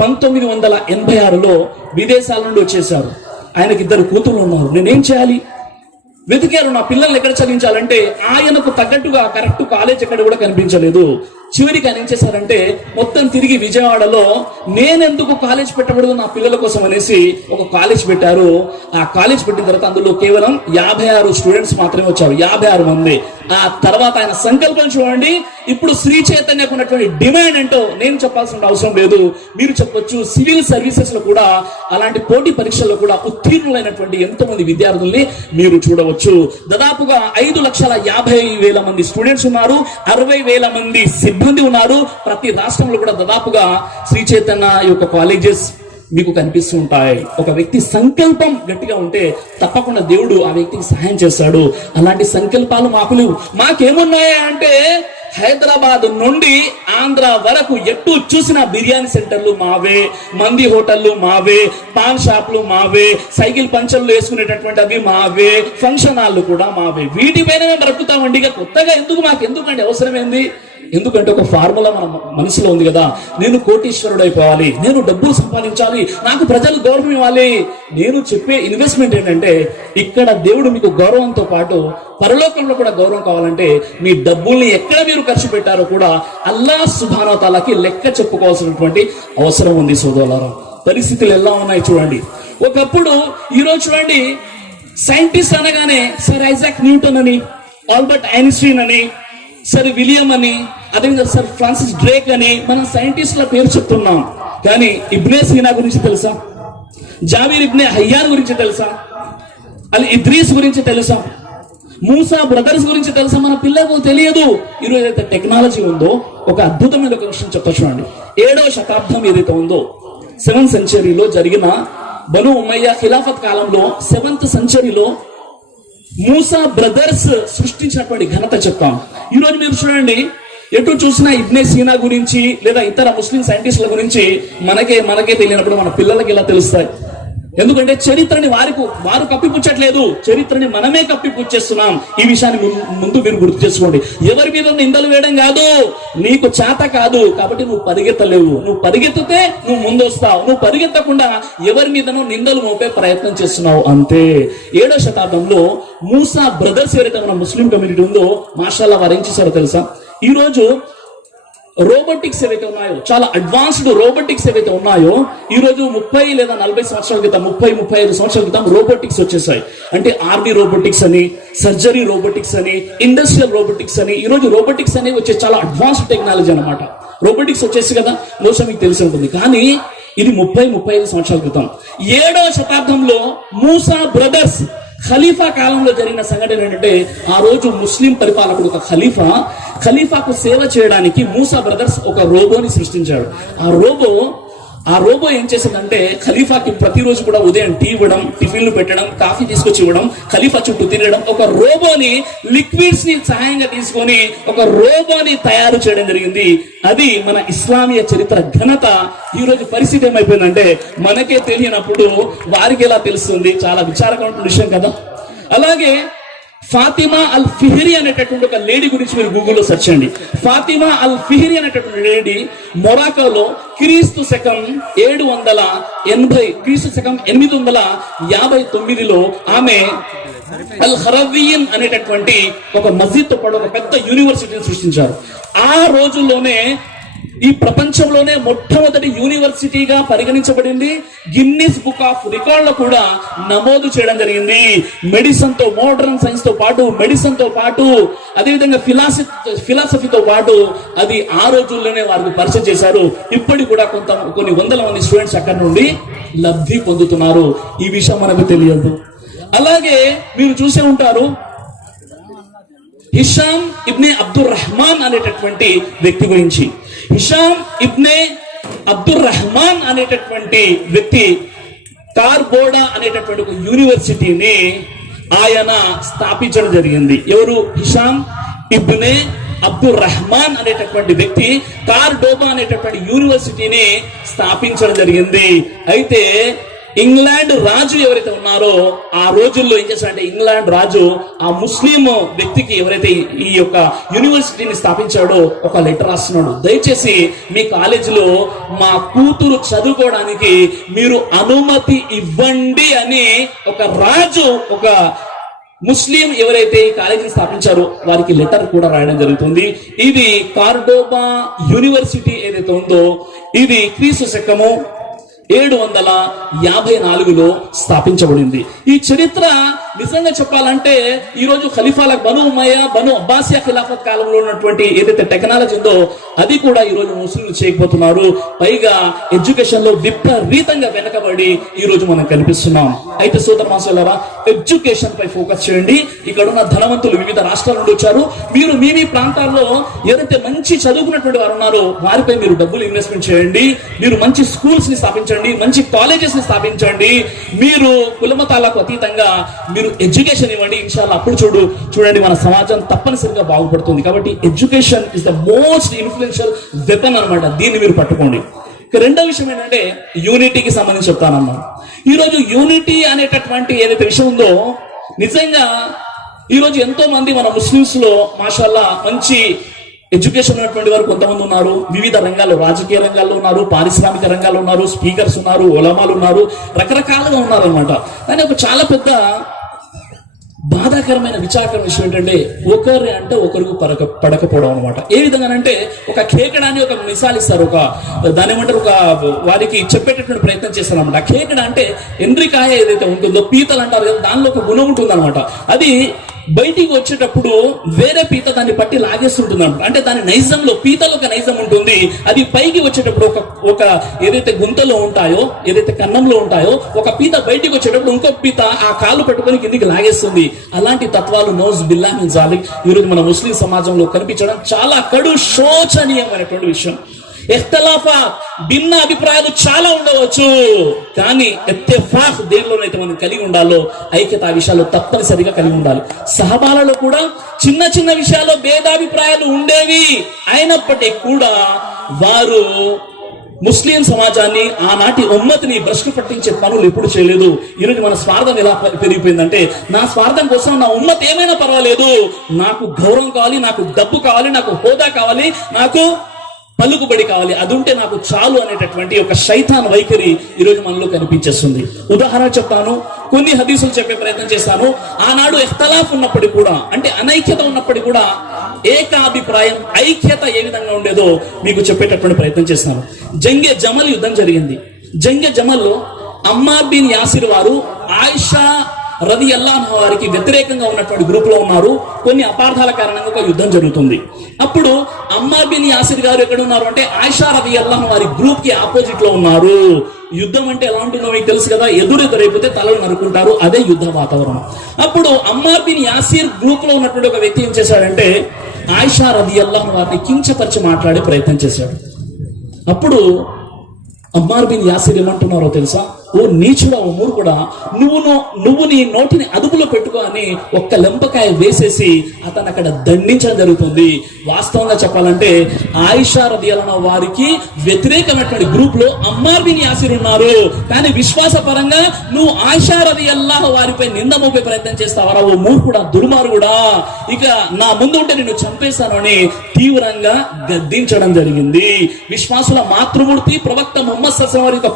1986లో విదేశాల నుండి వచ్చేసారు. ఆయనకి 2 కూతురు ఉన్నారు. నేనేం చేయాలి? వెతికారు నా పిల్లల్ని ఎక్కడ చదివించాలంటే ఆయనకు తగ్గట్టుగా కరెక్ట్ కాలేజ్ ఎక్కడ కూడా కనిపించలేదు. చివరికి ఆయన ఏం చేశారంటే మొత్తం తిరిగి విజయవాడలో నేనెందుకు కాలేజ్ పెట్టకూడదు నా పిల్లల కోసం అనేసి ఒక కాలేజ్ పెట్టారు. ఆ కాలేజ్ పెట్టిన తర్వాత అందులో కేవలం 56 స్టూడెంట్స్ మాత్రమే వచ్చారు, 56 మంది. ఆ తర్వాత ఆయన సంకల్పం చూడండి. ఇప్పుడు శ్రీ చైతన్యకు ఉన్నటువంటి డిమాండ్ ఏంటో నేను చెప్పాల్సిన అవసరం లేదు, మీరు చెప్పొచ్చు. సివిల్ సర్వీసెస్ లో కూడా అలాంటి పోటీ పరీక్షల్లో కూడా ఉత్తీర్ణులైనటువంటి ఎంతో మంది విద్యార్థుల్ని మీరు చూడవచ్చు. దాదాపుగా 5,50,000 మంది స్టూడెంట్స్ ఉన్నారు, 60,000 మంది సిబ్బంది ఉన్నారు. ప్రతి రాష్ట్రంలో కూడా దాదాపుగా శ్రీ చైతన్య యొక్క కాలేజెస్ మీకు కనిపిస్తూ ఉంటాయి. ఒక వ్యక్తి సంకల్పం గట్టిగా ఉంటే తప్పకుండా దేవుడు ఆ వ్యక్తికి సహాయం చేస్తాడు. అలాంటి సంకల్పాలు మాకు లేవు. మాకేమున్నాయి అంటే హైదరాబాద్ నుండి ఆంధ్ర వరకు ఎటు చూసిన బిర్యానీ సెంటర్లు మావే, మంది హోటళ్లు మావే, పాన్ షాప్లు మావే, సైకిల్ పంచర్లు వేసుకునేటటువంటి అవి మావే, ఫంక్షన్ హాల్లు కూడా మావే. వీటిపైన మేము బ్రతుకుతామండి. ఇక కొత్తగా ఎందుకంటే అవసరమైంది? ఎందుకంటే ఒక ఫార్ములా మన మనసులో ఉంది కదా, నేను కోటీశ్వరుడు అయిపోవాలి, నేను డబ్బులు సంపాదించాలి, నాకు ప్రజలు గౌరవం ఇవ్వాలి. నేను చెప్పే ఇన్వెస్ట్మెంట్ ఏంటంటే ఇక్కడ దేవుడు మీకు గౌరవంతో పాటు పరలోకంలో కూడా గౌరవం కావాలంటే మీ డబ్బుల్ని ఎక్కడ మీరు ఖర్చు పెట్టారో కూడా అల్లాహ్ సుబ్హానహు వ తఆలాకి లెక్క చెప్పుకోవాల్సినటువంటి అవసరం ఉంది. సోదరులారా, పరిస్థితులు ఎలా ఉన్నాయి చూడండి. ఒకప్పుడు ఈరోజు చూడండి, సైంటిస్ట్ అనగానే సర్ ఐజాక్ న్యూటన్ అని, ఆల్బర్ట్ ఐన్స్టీన్ అని, సర్ విలియం అని, అదేవిధంగా సర్ ఫ్రాన్సిస్ డ్రేక్ అని మనం సైంటిస్టుల పేరు చెప్తున్నాం. కానీ ఇబ్నే సీనా గురించి తెలుసా? జాబీర్ ఇబ్నే హయ్యాన్ గురించి తెలుసా? అల్ ఇద్రీస్ గురించి తెలుసా? మూసా బ్రదర్స్ గురించి తెలుసా? మన పిల్లలకు తెలియదు. ఈరోజు అయితే టెక్నాలజీ ఉందో ఒక అద్భుతమైన ఒక విషయం చెప్తా చూడండి. 7వ శతాబ్దం ఏదైతే ఉందో 7th సెంచరీలో జరిగిన బను ఉమయ్య ఖిలాఫత్ కాలంలో 7th సెంచరీలో మూసా బ్రదర్స్ సృష్టించినటువంటి ఘనత చెప్తాం. ఈ రోజు మీరు చూడండి, ఎటు చూసినా ఇబ్నే సీనా గురించి లేదా ఇతర ముస్లిం సైంటిస్టుల గురించి మనకే తెలియనప్పుడు మన పిల్లలకి ఎలా తెలుస్తాయి? ఎందుకంటే చరిత్రని వారు కప్పిపుచ్చట్లేదు, చరిత్రని మనమే కప్పిపుచ్చేస్తున్నాం. ఈ విషయాన్ని ముందు మీరు గుర్తు చేసుకోండి. ఎవరి మీద నిందలు వేయడం కాదు, నీకు చేత కాదు కాబట్టి నువ్వు పరిగెత్తలేవు. నువ్వు పరిగెత్తితే నువ్వు ముందు వస్తావు, నువ్వు పరిగెత్తకుండా ఎవరి మీదనో నిందలు మోపే ప్రయత్నం చేస్తున్నావు అంతే. 7వ శతాబ్దంలో మూసా బ్రదర్స్ ఎవరైతే మన ముస్లిం కమ్యూనిటీ ఉందో మాషాల్లా వారు ఏం చేశారో తెలుసా? ఈరోజు రోబోటిక్స్ ఏవైతే ఉన్నాయో, చాలా అడ్వాన్స్డ్ రోబోటిక్స్ ఏవైతే ఉన్నాయో, ఈ రోజు 30 లేదా 40 సంవత్సరాల క్రితం, 35 సంవత్సరాల క్రితం రోబోటిక్స్ వచ్చేసాయి. అంటే ఆర్మీ రోబోటిక్స్ అని, సర్జరీ రోబోటిక్స్ అని, ఇండస్ట్రియల్ రోబోటిక్స్ అని, ఈ రోజు రోబోటిక్స్ అనేవి వచ్చే చాలా అడ్వాన్స్డ్ టెక్నాలజీ అనమాట. రోబోటిక్స్ వచ్చేసి కదా, బహుశా మీకు తెలిసి ఉంటుంది. కానీ ఇది 35 సంవత్సరాల క్రితం 7వ శతాబ్దంలో మూసా బ్రదర్స్ ఖలీఫా కాలంలో జరిగిన సంఘటన ఏంటంటే, ఆ రోజు ముస్లిం పరిపాలకుడు ఒక ఖలీఫాకు సేవ చేయడానికి మూసా బ్రదర్స్ ఒక రోబోని సృష్టించాడు. ఆ రోబో ఏం చేసిందంటే, ఖలీఫాకి ప్రతిరోజు కూడా ఉదయం టీ ఇవ్వడం, టిఫిన్లు పెట్టడం, కాఫీ తీసుకొచ్చి ఇవ్వడం, ఖలీఫా చుట్టూ తిరగడం, ఒక రోబోని లిక్విడ్స్ ని సహాయంగా తీసుకొని ఒక రోబోని తయారు చేయడం జరిగింది. అది మన ఇస్లామీయ చరిత్ర ఘనత. ఈ రోజు పరిస్థితి ఏమైపోయిందంటే, మనకే తెలియనప్పుడు వారికి ఎలా తెలుస్తుంది? చాలా విచారకరమైన విషయం కదా. అలాగే ఫాతిమా అల్ ఫిహ్రీ అనేటటువంటి ఒక లేడీ గురించి మీరు గూగుల్లో సెర్చ్ చేయండి. ఫాతిమా అల్ ఫిహ్రీ అనేటటువంటి లేడీ మొరాకోలో క్రీస్తు శకం 859లో ఆమె అల్ హరవీన్ అనేటటువంటి ఒక మస్జిద్ తో పాటు ఒక పెద్ద యూనివర్సిటీని సృష్టించారు. ఆ రోజుల్లోనే ఈ ప్రపంచంలోనే మొట్టమొదటి యూనివర్సిటీగా పరిగణించబడింది. గిన్నిస్ బుక్ ఆఫ్ రికార్డ్ లో కూడా నమోదు చేయడం జరిగింది. మెడిసిన్ తో, మోడర్న్ సైన్స్ తో పాటు, మెడిసిన్ తో పాటు, అదేవిధంగా ఫిలాసఫీతో పాటు అది ఆ రోజుల్లోనే వారికి పరిచయం చేశారు. ఇప్పటికి కూడా కొన్ని వందల మంది స్టూడెంట్స్ అక్కడ నుండి లబ్ధి పొందుతున్నారు. ఈ విషయం మనకు తెలియదు. అలాగే మీరు చూసే ఉంటారు, హిషామ్ ఇబ్నే అబ్దుర్ రహమాన్ అనేటటువంటి వ్యక్తి గురించి. హిషామ్ ఇబ్నే అబ్దుర్ రహమాన్ అనేటటువంటి వ్యక్తి కార్బోడా అనేటటువంటి ఒక యూనివర్సిటీని ఆయన స్థాపించడం జరిగింది. ఎవరు? హిషామ్ ఇబ్నే అబ్దుర్ రహమాన్ అనేటటువంటి వ్యక్తి కార్డోబా అనేటటువంటి యూనివర్సిటీని స్థాపించడం జరిగింది. అయితే ఇంగ్లాండ్ రాజు ఎవరైతే ఉన్నారో ఆ రోజుల్లో ఏం చేశారంటే, ఇంగ్లాండ్ రాజు ఆ ముస్లిం వ్యక్తికి ఎవరైతే ఈ యొక్క యూనివర్సిటీని స్థాపించాడో ఒక లెటర్ రాస్తున్నాడు. దయచేసి మీ కాలేజీలో మా కూతురు చదువుకోవడానికి మీరు అనుమతి ఇవ్వండి అని ఒక రాజు, ఒక ముస్లిం ఎవరైతే ఈ కాలేజీని స్థాపించారో వారికి లెటర్ కూడా రాయడం జరుగుతుంది. ఇది కార్డోబా యూనివర్సిటీ ఏదైతే ఉందో ఇది క్రీస్తు శకము 754లో స్థాపించబడింది. ఈ చరిత్ర నిజంగా చెప్పాలంటే ఈ రోజు ఖలీఫాలకు బను ఉమయ్య, బను అబ్బాసియా ఖిలాఫత్ కాలంలో ఉన్నటువంటి ఏదైతే టెక్నాలజీ ఉందో అది కూడా ఈ రోజు ముస్లింలు చేయకపోతున్నారు. పైగా ఎడ్యుకేషన్ లో విపరీతంగా వెనకబడి ఈ రోజు మనం కనిపిస్తున్నాం. అయితే సోదర మాసలారా, ఎడ్యుకేషన్ పై ఫోకస్ చేయండి. ఇక్కడ ఉన్న ధనవంతులు వివిధ రాష్ట్రాల నుండి వచ్చారు. మీరు మీ ప్రాంతాల్లో ఎవరైతే మంచి చదువుకున్నటువంటి వారు ఉన్నారో వారిపై మీరు డబ్బులు ఇన్వెస్ట్మెంట్ చేయండి. మీరు మంచి స్కూల్స్ ని స్థాపించండి, మంచి కాలేజెస్ ని స్థాపించండి. మీరు కులమతాలకు అతీతంగా మీరు ఎడ్యుకేషన్ ఇవ్వండి. ఇన్షాల్లా అప్పుడు చూడండి మన సమాజం తప్పనిసరిగా బాగుపడుతుంది. కాబట్టి education is the most influential weapon అన్నమాట. దీన్ని మీరు పట్టుకోండి. రెండో విషయం ఏంటంటే యూనిటీకి సంబంధించి చెప్తానన్నా. ఈరోజు యూనిటీ అనేటటువంటి ఏదైతే విషయం ఉందో, నిజంగా ఈరోజు ఎంతో మంది మన ముస్లిమ్స్ లో మాషాల్లా మంచి ఎడ్యుకేషన్ ఉన్నటువంటి వారు కొంతమంది ఉన్నారు. వివిధ రంగాల్లో, రాజకీయ రంగాల్లో ఉన్నారు, పారిశ్రామిక రంగాల్లో ఉన్నారు, స్పీకర్స్ ఉన్నారు, ఉలమాలు ఉన్నారు, రకరకాలుగా ఉన్నారనమాట. కానీ ఒక చాలా పెద్ద బాధాకరమైన విచారకరమైన విషయం ఏంటంటే, ఒకరి అంటే ఒకరికి పడకపోవడం అనమాట. ఏ విధంగానంటే, ఒక కేకడాన్ని ఒక మిసాల్ ఇస్తారు, దాని ఏమంటారు, ఒక వారికి చెప్పేటటువంటి ప్రయత్నం చేస్తారు అనమాట. కేకడ అంటే ఎండ్రికాయ ఏదైతే ఉంటుందో, పీతలు అంటారు కదా, దానిలో ఒక గుణం ఉంటుంది అనమాట. అది బయటికి వచ్చేటప్పుడు వేరే పీత దాన్ని పట్టి లాగేస్తుంటుంది అనమాట. అంటే దాని నైజంలో, పీతలో ఒక నైజం ఉంటుంది. అది పైకి వచ్చేటప్పుడు ఒక ఏదైతే గుంతలో ఉంటాయో, ఏదైతే కన్నంలో ఉంటాయో, ఒక పీత బయటికి వచ్చేటప్పుడు ఇంకొక పీత ఆ కాలు పట్టుకొని కిందికి లాగేస్తుంది. అలాంటి తత్వాలు నౌజ్ బిల్లాహ్ మిన్ జాలిక్ ఈరోజు మన ముస్లిం సమాజంలో కనిపించడం చాలా కడు శోచనీయమైనటువంటి విషయం. ఇఖ్తిలాఫా, భిన్న అభిప్రాయాలు చాలా ఉండవచ్చు, కానీ ఇత్తెఫాక్ దేనిలోనైతే మనం కలిగి ఉండాలో, ఐక్యత ఆ విషయాల్లో తప్పనిసరిగా కలిగి ఉండాలి. సహబాలలో కూడా చిన్న చిన్న విషయాల్లో భేదాభిప్రాయాలు ఉండేవి. అయినప్పటికీ కూడా వారు ముస్లిం సమాజాన్ని, ఆనాటి ఉమ్మతిని భ్రష్టు పట్టించే పనులు ఎప్పుడు చేయలేదు. ఈరోజు మన స్వార్థం ఎలా పెరిగిపోయిందంటే, నా స్వార్థం కోసం నా ఉమ్మత్ ఏమైనా పర్వాలేదు, నాకు గౌరవం కావాలి, నాకు డబ్బు కావాలి, నాకు హోదా కావాలి, నాకు పలుకుబడి కావాలి, అది ఉంటే నాకు చాలు అనేటటువంటి ఒక శైతాన్ వైఖరి ఈరోజు మనలో కనిపించేస్తుంది. ఉదాహరణ చెప్తాను, కొన్ని హదీసులు చెప్పే ప్రయత్నం చేస్తాను. ఆనాడు ఇఖ్తిలాఫ్ ఉన్నప్పటికీ కూడా, అంటే అనైక్యత ఉన్నప్పటికీ కూడా ఏకాభిప్రాయం, ఐక్యత ఏ విధంగా ఉండేదో మీకు చెప్పేటటువంటి ప్రయత్నం చేస్తాను. జంగే జమల్ యుద్ధం జరిగింది. జంగే జమల్లో అమ్మార్ బిన్ యాసిర్ వారు ఆయిషా రదియల్లాహు వారికి వ్యతిరేకంగా ఉన్నటువంటి గ్రూప్ లో ఉన్నారు. కొన్ని అపార్థాల కారణంగా ఒక యుద్ధం జరుగుతుంది. అప్పుడు అమ్మార్ బిన్ యాసిర్ గారు ఎక్కడ ఉన్నారు అంటే ఆయిషా రదియల్లాహు వారి గ్రూప్ కి ఆపోజిట్ లో ఉన్నారు. యుద్ధం అంటే ఎలా ఉంటుందో మీకు తెలుసు కదా, ఎదురెదురైపోతే తలలు నరుకుంటారు, అదే యుద్ధ వాతావరణం. అప్పుడు అమ్మార్ బిన్ యాసిర్ గ్రూప్ లో ఉన్నటువంటి ఒక వ్యక్తి ఏం చేశాడంటే ఆయిషా రదియల్లాహు వారిని కించపరిచి మాట్లాడే ప్రయత్నం చేశాడు. అప్పుడు అమ్మార్ బిన్ యాసిర్ ఏమంటున్నారో తెలుసా? ఓ నీచుడా, ఓ మూర్ఖుడా, నువ్వు నీ నోటిని అదుపులో పెట్టుకో అని ఒక్క లెంపకాయ వేసేసి అతను అక్కడ దండించడం జరుగుతుంది. వాస్తవంగా చెప్పాలంటే ఆయిషా రదియల్లాహు వారికి వ్యతిరేకమైనటువంటి గ్రూప్ లో అమ్మార్ బిన్ యాసిర్ ఉన్నారు. కానీ విశ్వాస పరంగా నువ్వు ఆయిషా రదియల్లాహు వారిపై నింద మోపే ప్రయత్నం చేస్తావరా, ఓ మూర్ఖుడా, దుర్మార్గుడా, ఇక నా ముందు ఉంటే నిన్ను చంపేశాను అని తీవ్రంగా గద్దించడం జరిగింది. విశ్వాసుల మాతృమూర్తి ప్రవక్త ముహమ్మద్ సల్లల్లాహు అలైహి వసల్లం వారి యొక్క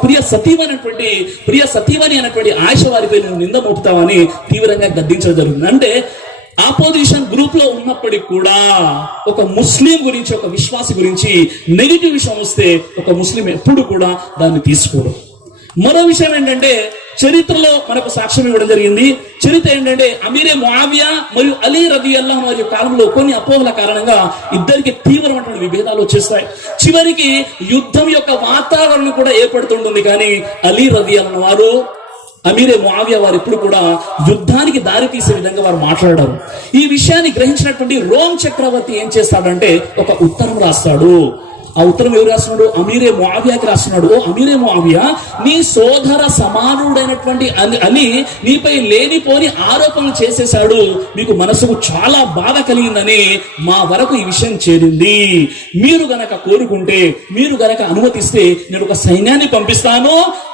ప్రియ సతీమణి అనేటువంటి ఆయిషా వారిపై నువ్వు నింద మోపుతావని తీవ్రంగా గద్దించడం జరుగుతుంది. అంటే ఆపోజిషన్ గ్రూప్ లో ఉన్నప్పటికీ కూడా ఒక ముస్లిం గురించి, ఒక విశ్వాసి గురించి నెగిటివ్ విషయం వస్తే ఒక ముస్లిం ఎప్పుడు కూడా దాన్ని తీసుకోడు. మరో విషయం ఏంటంటే చరిత్రలో మనకు సాక్ష్యం ఇవ్వడం జరిగింది. చరిత్ర ఏంటంటే అమీరే ముఆవియా మరియు అలీ రదియల్లాహు వారి కాలంలో కొన్ని అపోహల కారణంగా ఇద్దరికి తీవ్రమైన విభేదాలు వచ్చేస్తాయి. చివరికి యుద్ధం యొక్క వాతావరణం కూడా ఏర్పడుతుంటుంది. కానీ అలీ రదియల్లాహు వారు, అమీరే ముఆవియా వారు ఎప్పుడు కూడా యుద్ధానికి దారి తీసే విధంగా వారు మాట్లాడారు. ఈ విషయాన్ని గ్రహించినటువంటి రోమ్ చక్రవర్తి ఏం చేస్తాడంటే ఒక ఉత్తరం రాస్తాడు. ఆ ఉత్తరం ఎవరు రాస్తున్నాడు? అమీరే ముఆవియాకి రాస్తున్నాడు. ఓ అమీరే ముఆవియా, నీ సోదర సమానుడైనటువంటి అలీ నీపై లేనిపోని ఆరోపణలు చేసేశాడు. మీకు మనసుకు చాలా బాధ కలిగిందని మా వరకు ఈ విషయం చేరింది. మీరు గనక కోరుకుంటే, మీరు గనక అనుమతిస్తే నేను ఒక సైన్యాన్ని పంపిస్తాను.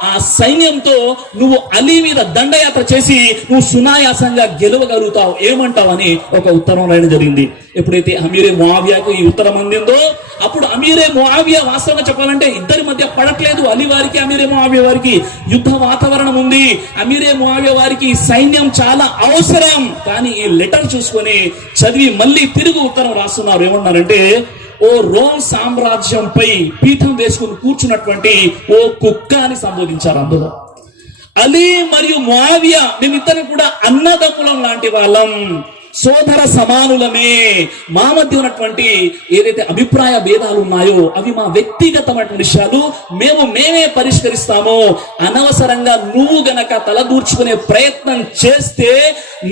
ఆ సైన్యంతో నువ్వు అలీ మీద దండయాత్ర చేసి నువ్వు సునాయాసంగా గెలవగలుగుతావు, ఏమంటావని ఒక ఉత్తరం రాయడం జరిగింది. ఎప్పుడైతే అమీరే ముఆవియాకు ఈ ఉత్తరం అందిందో అప్పుడు అమీరే ముఆవియా వాస్తవంగా చెప్పాలంటే ఇద్దరి మధ్య పడట్లేదు. అలీ వారికి, అమీరే ముఆవియా వారికి యుద్ధ వాతావరణం ఉంది. అమీరే ముఆవియా వారికి సైన్యం చాలా అవసరం. కానీ ఈ లెటర్ చూసుకొని చదివి మళ్ళీ తిరిగి ఉత్తరం రాస్తున్నారు. ఏమన్నారంటే, ఓ రోమ్ సామ్రాజ్యంపై పీఠం వేసుకుని కూర్చున్నటువంటి ఓ కుక్క అని సంబోధించారు. అందులో అలీ మరియు ముఆవియా మేమిద్దరం కూడా అన్నదమ్ములం లాంటి వాళ్ళం, సోదర సమానులమే. మా మధ్య ఉన్నటువంటి ఏదైతే అభిప్రాయ భేదాలు ఉన్నాయో అవి మా వ్యక్తిగతమైనటువంటి విషయాలు, మేమే పరిష్కరిస్తాము. అనవసరంగా నువ్వు గనక తలదూర్చుకునే ప్రయత్నం చేస్తే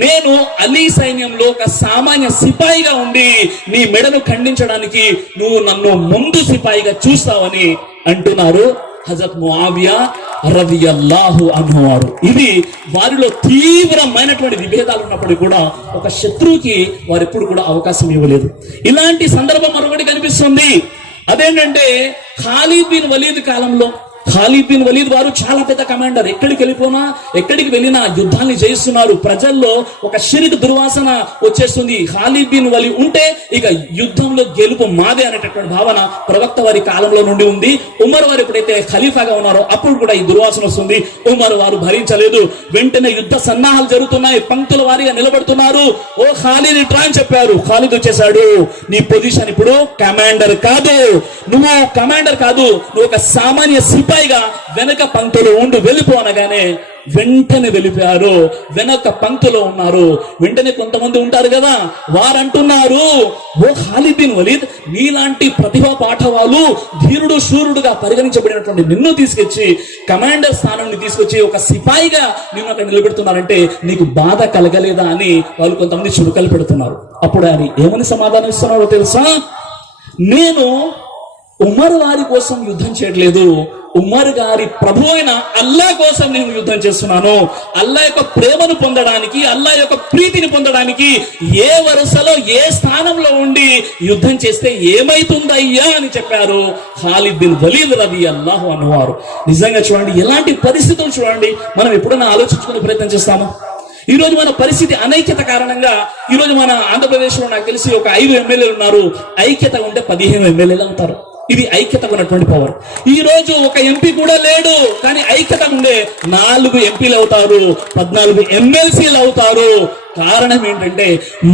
నేను అలీ సైన్యంలో ఒక సామాన్య సిపాయిగా ఉండి నీ మెడను ఖండించడానికి నువ్వు నన్ను ముందు సిపాయిగా చూస్తావని అంటున్నారు హజరత్ ముఆవియా రదియల్లాహు అన్హు వారు. ఇది వారిలో తీవ్రమైనటువంటి విభేదాలు ఉన్నప్పటికీ కూడా ఒక శత్రువుకి వారు ఎప్పుడు కూడా అవకాశం ఇవ్వలేదు. ఇలాంటి సందర్భం మరొకటి కనిపిస్తుంది. అదేంటంటే ఖాలిద్ బిన్ వలీద్ కాలంలో ఖాలిద్ బిన్ వలీద్ వారు చాలా పెద్ద కమాండర్. ఎక్కడికి వెళ్ళినా యుద్ధాన్ని జయిస్తున్నారు. ప్రజల్లో ఒక షిర్క్ దుర్వాసన వచ్చేస్తుంది. ఖాలిద్ బిన్ వలీద్ ఉంటే ఇక యుద్ధంలో గెలుపు మాదే అనేటటువంటి భావన ప్రవక్త వారి కాలంలో నుండి ఉంది. ఉమర్ వారు ఎప్పుడైతే ఖలీఫాగా ఉన్నారో అప్పుడు కూడా ఈ దుర్వాసన వస్తుంది. ఉమర్ వారు భరించలేదు. వెంటనే యుద్ధ సన్నాహాలు జరుగుతున్నాయి. పంక్తుల వారిగా నిలబడుతున్నారు. ఓ ఖాలిద్ ఇట్రా అని చెప్పారు. ఖాలిద్ వచ్చేసాడు. నీ పొజిషన్ ఇప్పుడు కమాండర్ కాదు, నువ్వు కమాండర్ కాదు, నువ్వు ఒక సామాన్య సిపాయిగా వెనక పంక్తులు ఉండు, వెళ్ళిపోనగానే వెంటనే వెళ్ళిపోయారు. వెనక పంక్తులో ఉన్నారు. వెంటనే కొంతమంది ఉంటారు కదా, వారంటున్నారు, ఓ ఖాలిద్ బిన్ వలీద్, నీలాంటి ప్రతిభా పాఠవాలు ధీరుడు శూరుడుగా పరిగణించబడినటువంటి నిన్ను తీసుకొచ్చి కమాండర్ స్థానాన్ని తీసుకొచ్చి ఒక సిపాయిగా నిన్ను అక్కడ నిలబెడుతున్నారంటే నీకు బాధ కలగలేదా అని వాళ్ళు కొంతమంది చురుకలు పెడుతున్నారు. అప్పుడు ఆయన ఏమని సమాధానం ఇస్తున్నారో తెలుసా? నేను ఉమర్ వారి కోసం యుద్ధం చేయట్లేదు, ఉమర్ గారి ప్రభు అయిన అల్లా కోసం నేను యుద్ధం చేస్తున్నాను. అల్లా యొక్క ప్రేమను పొందడానికి, అల్లా యొక్క ప్రీతిని పొందడానికి ఏ వరుసలో ఏ స్థానంలో ఉండి యుద్ధం చేస్తే ఏమైతుందయ్యా అని చెప్పారు ఖాలిద్ బిన్ వలీద్ రదియల్లాహు అన్హు వారు. నిజంగా చూడండి, ఎలాంటి పరిస్థితులు చూడండి, మనం ఎప్పుడైనా ఆలోచించుకునే ప్రయత్నం చేస్తామా? ఈ రోజు మన పరిస్థితి అనైక్యత కారణంగా ఈ రోజు మన ఆంధ్రప్రదేశ్ లో నాకు తెలిసి ఒక 5 ఎమ్మెల్యేలు ఉన్నారు. ఐక్యత ఉంటే 15 ఎమ్మెల్యేలు అవుతారు. ఇది ఐక్యత ఉన్నటువంటి పవర్. ఈ రోజు ఒక ఎంపీ కూడా లేడు, కానీ ఐక్యత ఉండే 4 ఎంపీలు అవుతారు, 14 ఎమ్మెల్సీలు అవుతారు. కారణం ఏంటంటే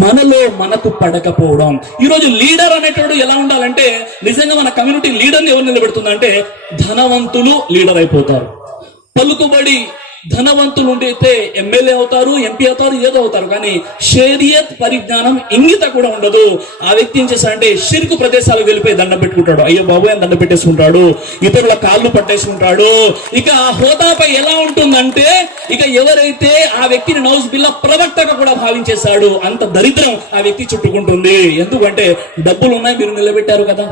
మనలో మనకు పడకపోవడం. ఈ రోజు లీడర్ అనేటోడు ఎలా ఉండాలంటే, నిజంగా మన కమ్యూనిటీ లీడర్ని ఎవరు నిలబెడుతుందంటే, ధనవంతులు లీడర్ అయిపోతారు, పలుకుబడి ధనవంతులు ఉండితే ఎమ్మెల్యే అవుతారు, ఎంపీ అవుతారు, ఏదో అవుతారు. కానీ షరియత్ పరిజ్ఞానం ఇంగిత కూడా ఉండదు. ఆ వ్యక్తి ఏం చేస్తాడంటే షిర్కు ప్రదేశాలకు వెళ్ళిపోయి దండం పెట్టుకుంటాడు, అయ్యో బాబు అని దండం పెట్టేసుకుంటాడు, ఇతరుల కాళ్ళు పట్టేసుకుంటాడు. ఇక ఆ హోదాపై ఎలా ఉంటుందంటే, ఇక ఎవరైతే ఆ వ్యక్తిని నౌజ్ బిల్లా ప్రవక్తగా కూడా భావించేశాడు, అంత దరిద్రం ఆ వ్యక్తి చుట్టుకుంటుంది. ఎందుకంటే డబ్బులు ఉన్నాయి, మీరు నిలబెట్టారు కదా,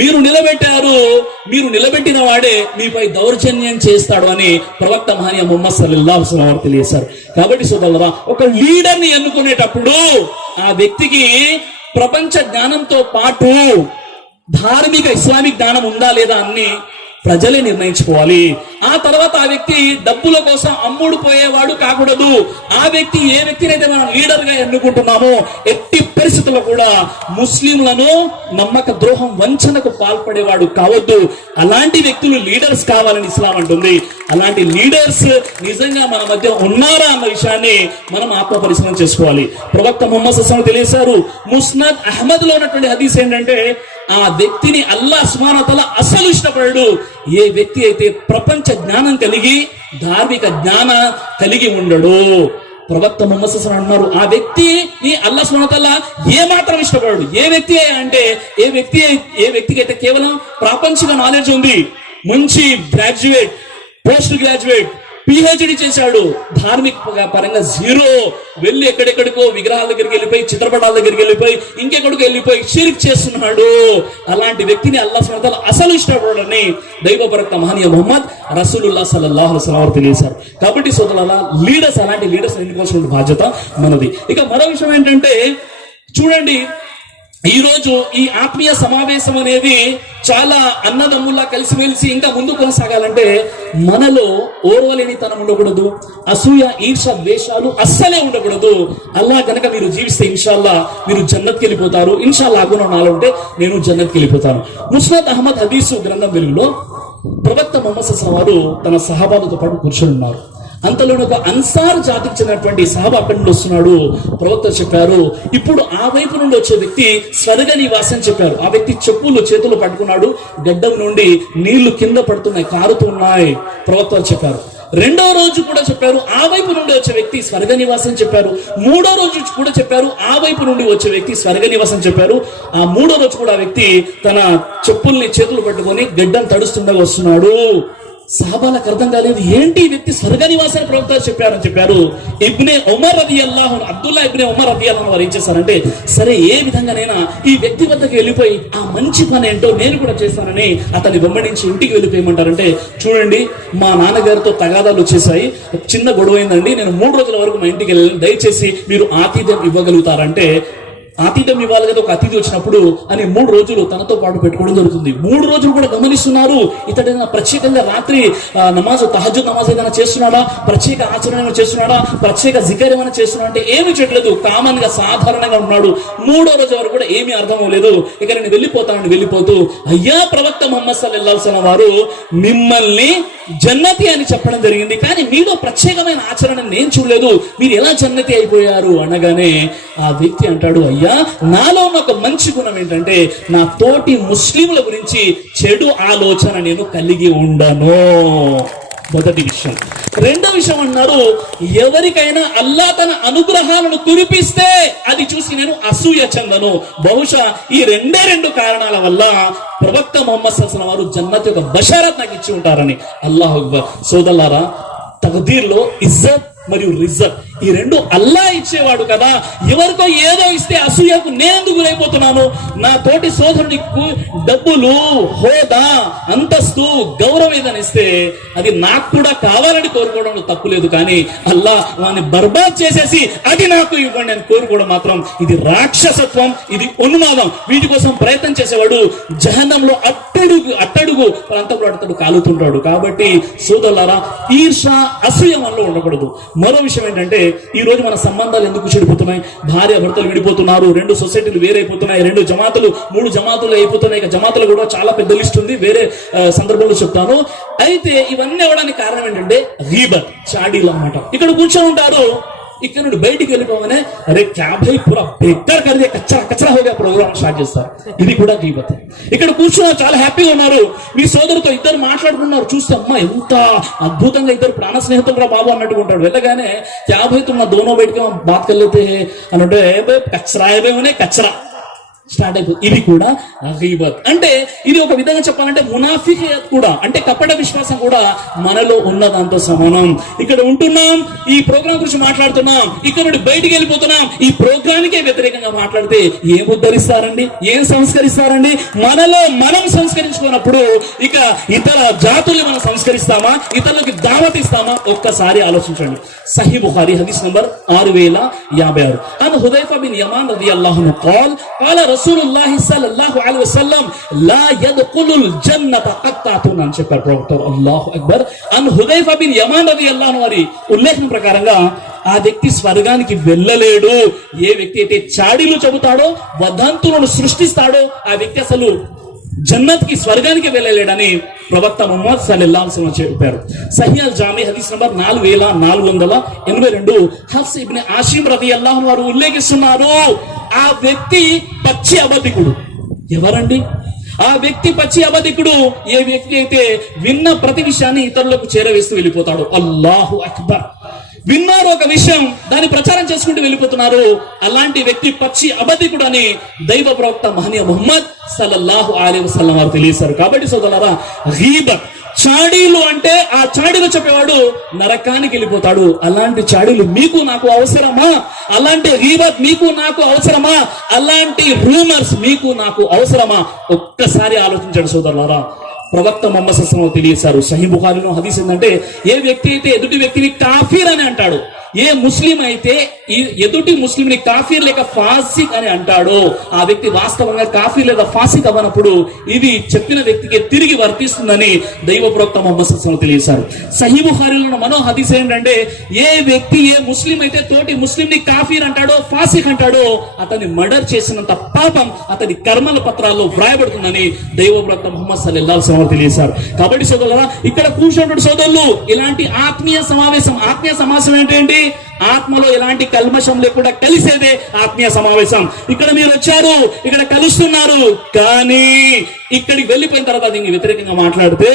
మీరు నిలబెట్టిన వాడే మీపై దౌర్జన్యం చేస్తాడు అని ప్రవక్త మహనీయ ముహమ్మద్ సల్లల్లాహు అలైహి వసల్లం తెలియజేశారు. కాబట్టి సోదరులారా, ఒక లీడర్ ని ఎన్నుకునేటప్పుడు ఆ వ్యక్తికి ప్రపంచ జ్ఞానంతో పాటు ధార్మిక ఇస్లామిక్ జ్ఞానం ఉందా లేదా అని ప్రజలే నిర్ణయించుకోవాలి. ఆ తర్వాత ఆ వ్యక్తి డబ్బుల కోసం అమ్ముడు పోయేవాడు కాకూడదు. ఆ వ్యక్తి ఏ వ్యక్తినైతే మనం లీడర్ గా ఎన్నుకుంటున్నామో ఎట్టి పరిస్థితుల్లో కూడా ముస్లింలను నమ్మక ద్రోహం, వంచనకు పాల్పడేవాడు కావద్దు. అలాంటి వ్యక్తులు లీడర్స్ కావాలని ఇస్లాం అంటుంది. అలాంటి లీడర్స్ నిజంగా మన మధ్య ఉన్నారా అన్న విషయాన్ని మనం ఆత్మ పరిశీలన చేసుకోవాలి. ప్రవక్త ముహమ్మద్ సల్లల్లాహు అలైహి వసల్లం తెలియజేశారు, ముస్నద్ అహ్మద్ లో ఉన్నటువంటి హదీస్ ఏంటంటే, ఆ వ్యక్తిని అల్లాహ్ సుబ్హానహు వ తఆలా అసలు ఇష్టపడడు ఏ వ్యక్తి అయితే ప్రపంచ జ్ఞానం కలిగి ధార్మిక జ్ఞాన కలిగి ఉండడు. ప్రవక్త ముహమ్మద్ సల్లల్లాహు అలైహి వసల్లం అన్నారు, ఆ వ్యక్తిని అల్లాహ్ సుబ్హానహు వ తఆలా ఏ మాత్రం ఇష్టపడడు. ఏ వ్యక్తి అంటే ఏ వ్యక్తికి అయితే కేవలం ప్రాపంచిక నాలెడ్జ్ ఉంది, మంచి గ్రాడ్యుయేట్, పోస్ట్ గ్రాడ్యుయేట్, పిహెచ్డి చేశాడు, ధార్మిక పరంగా జీరో, వెళ్ళి ఎక్కడెక్కడికో విగ్రహాల దగ్గరికి వెళ్ళిపోయి, చిత్రపటాల దగ్గరికి వెళ్ళిపోయి, ఇంకెక్కడికో వెళ్ళిపోయి షిర్క్ చేస్తున్నాడు, అలాంటి వ్యక్తిని అల్లాహ్ సుబ్హానహు వ తఆలా అసలు ఇష్టపడని దైవ ప్రవక్త మహనీయ ముహమ్మద్ రసూలుల్లాహ్ సల్లల్లాహు అలైహి వసల్లం తెలియజేశారు. కాబట్టి సోదరులారా, లీడర్స్, అలాంటి లీడర్స్ ఎన్నుకోవాల్సిన బాధ్యత మనది. ఇక మరో విషయం ఏంటంటే, చూడండి, ఈ రోజు ఈ ఆత్మీయ సమావేశం అనేది చాలా అన్నదమ్ముల్లా కలిసిమెలిసి ఇంకా ముందు కొనసాగాలంటే మనలో ఓర్వలేనితనం ఉండకూడదు, అసూయ, ఈర్ష, ద్వేషాలు అస్సలే ఉండకూడదు. అల్లా గనక మీరు జీవిస్తే ఇన్షాల్లా మీరు జన్నత్కి వెళ్ళిపోతారు. ఇన్షాల్లా గుణ నాలో ఉంటే నేను జన్నత్కి వెళ్ళిపోతాను. ముస్నద్ అహ్మద్ హదీసు గ్రంథం వెలుగులో ప్రవక్త ముహమ్మద్ సల్లల్లాహు అలైహి వసల్లం తన సహాబాలతో పాటు కూర్చొని ఉన్నారు. అంతలో ఒక అన్సార్ జాతికి చెందినటువంటి సహాబా అక్కడి నుండి వస్తున్నాడు. ప్రవక్త చెప్పారు, ఇప్పుడు ఆ వైపు నుండి వచ్చే వ్యక్తి స్వర్గ నివాసం చెప్పారు. ఆ వ్యక్తి చెప్పులు చేతులు పట్టుకున్నాడు, గడ్డం నుండి నీళ్లు కింద పడుతున్నాయి, కారుతున్నాయి. ప్రవక్త చెప్పారు. రెండో రోజు కూడా చెప్పారు, ఆ వైపు నుండి వచ్చే వ్యక్తి స్వర్గ నివాసం చెప్పారు. మూడో రోజు కూడా చెప్పారు, ఆ వైపు నుండి వచ్చే వ్యక్తి స్వర్గ నివాసం చెప్పారు. ఆ మూడో రోజు కూడా ఆ వ్యక్తి తన చెప్పుల్ని చేతులు పట్టుకొని గడ్డం తడుస్తుండగా వస్తున్నాడు. సహాబాలకు అర్థం కాలేదు, ఏంటి ఈ వ్యక్తి స్వర్గ నివాసాన్ని ప్రవక్త చెప్పారని చెప్పారు. ఇబ్నే ఉమర్ రదియల్లాహు అన్హు, అబ్దుల్లా ఇబ్నే ఉమర్ రదియల్లాహు అన్హు వారు ఏం చేశారంటే, సరే ఏ విధంగానైనా ఈ వ్యక్తి వద్దకు వెళ్ళిపోయి ఆ మంచి పని ఏంటో నేను కూడా చేస్తానని అతన్ని వెంబడించి ఇంటికి వెళ్ళిపోయమంటారంటే, చూడండి, మా నాన్నగారితో తగాదాలు వచ్చేసాయి, చిన్న గొడవ అయిందండి, నేను 3 రోజుల వరకు మా ఇంటికి వెళ్ళాను, దయచేసి మీరు ఆతిథ్యం ఇవ్వగలుగుతారంటే, ఆతిథ్యం ఇవ్వాలి కదా ఒక అతిథి వచ్చినప్పుడు అని 3 రోజులు తనతో పాటు పెట్టుకోవడం జరుగుతుంది. 3 రోజులు కూడా గమనిస్తున్నారు, ఇతడైనా ప్రత్యేకంగా రాత్రి నమాజ్, తహజ్జుద్ నమాజ్ ఏదైనా చేస్తున్నాడా, ప్రత్యేక ఆచరణ ఏమైనా చేస్తున్నాడా, ప్రత్యేక జికర్ ఏమైనా చేస్తున్నాడా అంటే ఏమీ చేయట్లేదు, కామన్ గా సాధారణంగా ఉన్నాడు. 3వ రోజు వరకు కూడా ఏమీ అర్థం అవ్వలేదు. ఇక నేను వెళ్ళిపోతానని వెళ్ళిపోతూ, అయ్యా ప్రవక్త ముహమ్మద్ సల్లల్లాహు అలైహి వసల్లం వారు మిమ్మల్ని జన్నతి అని చెప్పడం జరిగింది, కానీ మీలో ప్రత్యేకమైన ఆచరణ నేను చూడలేదు, మీరు ఎలా జన్నతి అయిపోయారు అనగానే ఆ వ్యక్తి అంటాడు, అయ్యా నాలో ఉన్న ఒక మంచి గుణం ఏంటంటే నా తోటి ముస్లింల గురించి చెడు ఆలోచన నేను కలిగి ఉండను. మొదటి విషయం. రెండో విషయం అన్నారు, ఎవరికైనా అల్లా తన అనుగ్రహాలను కురిపిస్తే అది చూసి నేను అసూయ చెందను. బహుశా ఈ 2 కారణాల వల్ల ప్రవక్త ముహమ్మద్ సల్లల్లాహు అలైహి వసల్లం వారు జన్నత్ యొక్క బషారత్ నాకు ఇచ్చి ఉంటారని. అల్లాహు అక్బర్. సోదరులారా, తక్దీర్లో ఇజ్జత్ మరియు రిజత్ ఈ 2 అల్లా ఇచ్చేవాడు కదా. ఎవరికో ఏదో ఇస్తే అసూయకు నేనెందుకు గురైపోతున్నాను? నా తోటి సోదరునికి డబ్బులు, హోదా, అంతస్తు, గౌరవం ఏదని ఇస్తే అది నాకు కూడా కావాలని కోరుకోవడంలో తప్పులేదు, కానీ అల్లా వాడిని బర్బాద్ చేసేసి అది నాకు ఇవ్వండి అని కోరుకోవడం మాత్రం ఇది రాక్షసత్వం, ఇది ఉన్మాదం. వీటి కోసం ప్రయత్నం చేసేవాడు జహన్నంలో అట్టడుగు ప్రాంతంలో అతడు కాలుతుంటాడు. కాబట్టి సోదరులారా, ఈర్ష, అసూయ మనలో ఉండకూడదు. మరో విషయం ఏంటంటే, ఈ రోజు మన సంబంధాలు ఎందుకు చెడిపోతున్నాయి? భార్య భర్తలు విడిపోతున్నారు, 2 సొసైటీలు వేరైపోతున్నాయి, 2 జమాతులు 3 జమాతులు అయిపోతున్నాయి. ఇక జమాతులు కూడా చాలా పెద్ద లిస్ట్ ఉంది, వేరే సందర్భంలో చెప్తాను. అయితే ఇవన్నీ అవ్వడానికి కారణం ఏంటంటే గీబత్, చాడీలు అన్నమాట. ఇక్కడ కూర్చొని ఉంటారు, ఇక్కడ నుండి బయటికి వెళ్ళిపోగానే అరే క్యా భాయ్ పూరా బెటర్ కరిదే కచ్చరా కచ్చరా హోగా ప్రోగ్రామ్ స్టార్ట్ చేస్తారు. ఇది కూడా గీబత్. ఇక్కడ కూర్చున్నారు, చాలా హ్యాపీగా ఉన్నారు, మీ సోదరుతో ఇద్దరు మాట్లాడుకున్నారు, చూస్తే అమ్మ ఎంత అద్భుతంగా ఇద్దరు ప్రాణ స్నేహితులు రా బాబు అన్నట్టుగా ఉంటాడు. వెళ్ళగానే క్యా భాయ్ తుమ్ దోనో బయటకి బాత్ కర్ అని అంటే కచ్చరా ఏమనే కచ్చరా స్టార్ట్ అయిపోతుంది. ఇది కూడా గీబత్. అంటే ఇది ఒక విధంగా చెప్పాలంటే మునాఫికియత్ కూడా, అంటే కపట విశ్వాసం కూడా మనలో ఉన్నదంత సమానం. ఇక్కడ ఉంటున్నాం, ఈ ప్రోగ్రాం గురించి మాట్లాడుతున్నాం, ఇక్కడ నుండి బయటికి వెళ్ళిపోతున్నాం, ఈ ప్రోగ్రానికే వ్యతిరేకంగా మాట్లాడితే ఏం ఉద్ధరిస్తారండి, ఏం సంస్కరిస్తారండి? మనలో మనం సంస్కరించుకున్నప్పుడు ఇక ఇతర జాతుల్ని మనం సంస్కరిస్తామా, ఇతరులకి దావత్ ఇస్తామా? ఒక్కసారి ఆలోచించండి. సహీ బుఖారీ హదీస్ నంబర్ 6056 అన్ హుదైఫా బిన్ యమాన్ రదియల్లాహు అన్హు قال قال رسول الله صلى الله عليه وسلم لا يدخل الجنة قطعة అని చెప్పారు ప్రవక్త. అల్లాహు అక్బర్. అన్ హుదైఫా బిన్ యమాన్ రదియల్లాహు అన్హు వారి ఉల్లేఖనం ప్రకారంగా ఆ వ్యక్తి స్వర్గానికి వెళ్ళలేడు. ఏ వ్యక్తి అయితే చాడీలు చెబుతాడో, వదంతులను సృష్టిస్తాడో, ఆ వ్యక్తి అసలు జన్నత్ కి స్వర్గానికి వెళ్ళలేడని ప్రవక్త ముహమ్మద్ సల్లల్లాహు అలైహి వసల్లం చెప్పారు. సహీహ్ అల్ జామి హదీస్ నంబర్ 4482 హఫ్స్ ఇబ్న్ ఆసిమ్ రదియల్లాహు అన్హు వారు ఉల్లేఖిస్తున్నారు, ఆ వ్యక్తి పచ్చి అబద్ధికుడు. ఎవరండి ఆ వ్యక్తి? పచ్చి అబద్ధికుడు ఏ వ్యక్తి అయితే విన్న ప్రతి విషయాన్ని ఇతరులకు చేరవేస్తూ వెళ్ళిపోతాడు. అల్లాహు అక్బర్. విన్నారు ఒక విషయం, దాన్ని ప్రచారం చేసుకుంటూ వెళ్ళిపోతున్నారు, అలాంటి వ్యక్తి పచ్చి అబద్ధికుడు అని దైవ ప్రవక్త మహనీయ ముహమ్మద్ సల్లల్లాహు అలైహి వసల్లం వారు తెలియజేశారు. కాబట్టి సోదరులారా, గీబత్, చాడీలు అంటే ఆ చాడీలు చెప్పేవాడు నరకానికి వెళ్ళిపోతాడు. అలాంటి చాడీలు మీకు నాకు అవసరమా? అలాంటి గీబత్ మీకు నాకు అవసరమా? అలాంటి రూమర్స్ మీకు నాకు అవసరమా? ఒక్కసారి ఆలోచించండి సోదరులారా. ప్రవక్త ముహమ్మద్ సల్లల్లాహు అలైహి వసల్లం తెలియజేశారు. సహీ బుఖారీలో హదీస్ ఏంటంటే, ఏ వ్యక్తి అయితే ఎదుటి వ్యక్తిని కాఫీర్ అని అంటాడు, ఏ ముస్లిం అయితే ఈ ఎదుటి ముస్లింని కాఫీర్ లేక ఫాసిక్ అని అంటాడో, ఆ వ్యక్తి వాస్తవంగా కాఫీర్ లేదా ఫాసిక్ అవ్వనప్పుడు ఇది చెప్పిన వ్యక్తికి తిరిగి వర్తిస్తుందని దైవ ప్రవక్త ముహమ్మద్ సల్లల్లాహు అలైహి వసల్లం తెలియజేశారు. సహీ బుఖారీలో మనో హదీస్ ఏంటంటే, ఏ వ్యక్తి ఏ ముస్లిం అయితే తోటి ముస్లింని కాఫీర్ అంటాడో, ఫాసిక్ అంటాడో, అతన్ని మర్డర్ చేసినంత పాపం అతని కర్మల పత్రాల్లో వ్రాయబడుతుందని దైవ ప్రవక్త ముహమ్మద్ సల్లల్లాహు అలైహి వసల్లం తెలియజేశారు. కాబట్టి సోదరులారా, ఇక్కడ కూర్చున్నటువంటి సోదరులు, ఇలాంటి ఆత్మీయ సమావేశం ఏంటి? ఆత్మలో ఎలాంటి కల్మషం లేకుండా కలిసేదే ఆత్మీయ సమావేశం. ఇక్కడ మీరు వచ్చారు, ఇక్కడ కలుస్తున్నారు, కానీ ఇక్కడికి వెళ్ళిపోయిన తర్వాత దీనికి వ్యతిరేకంగా మాట్లాడితే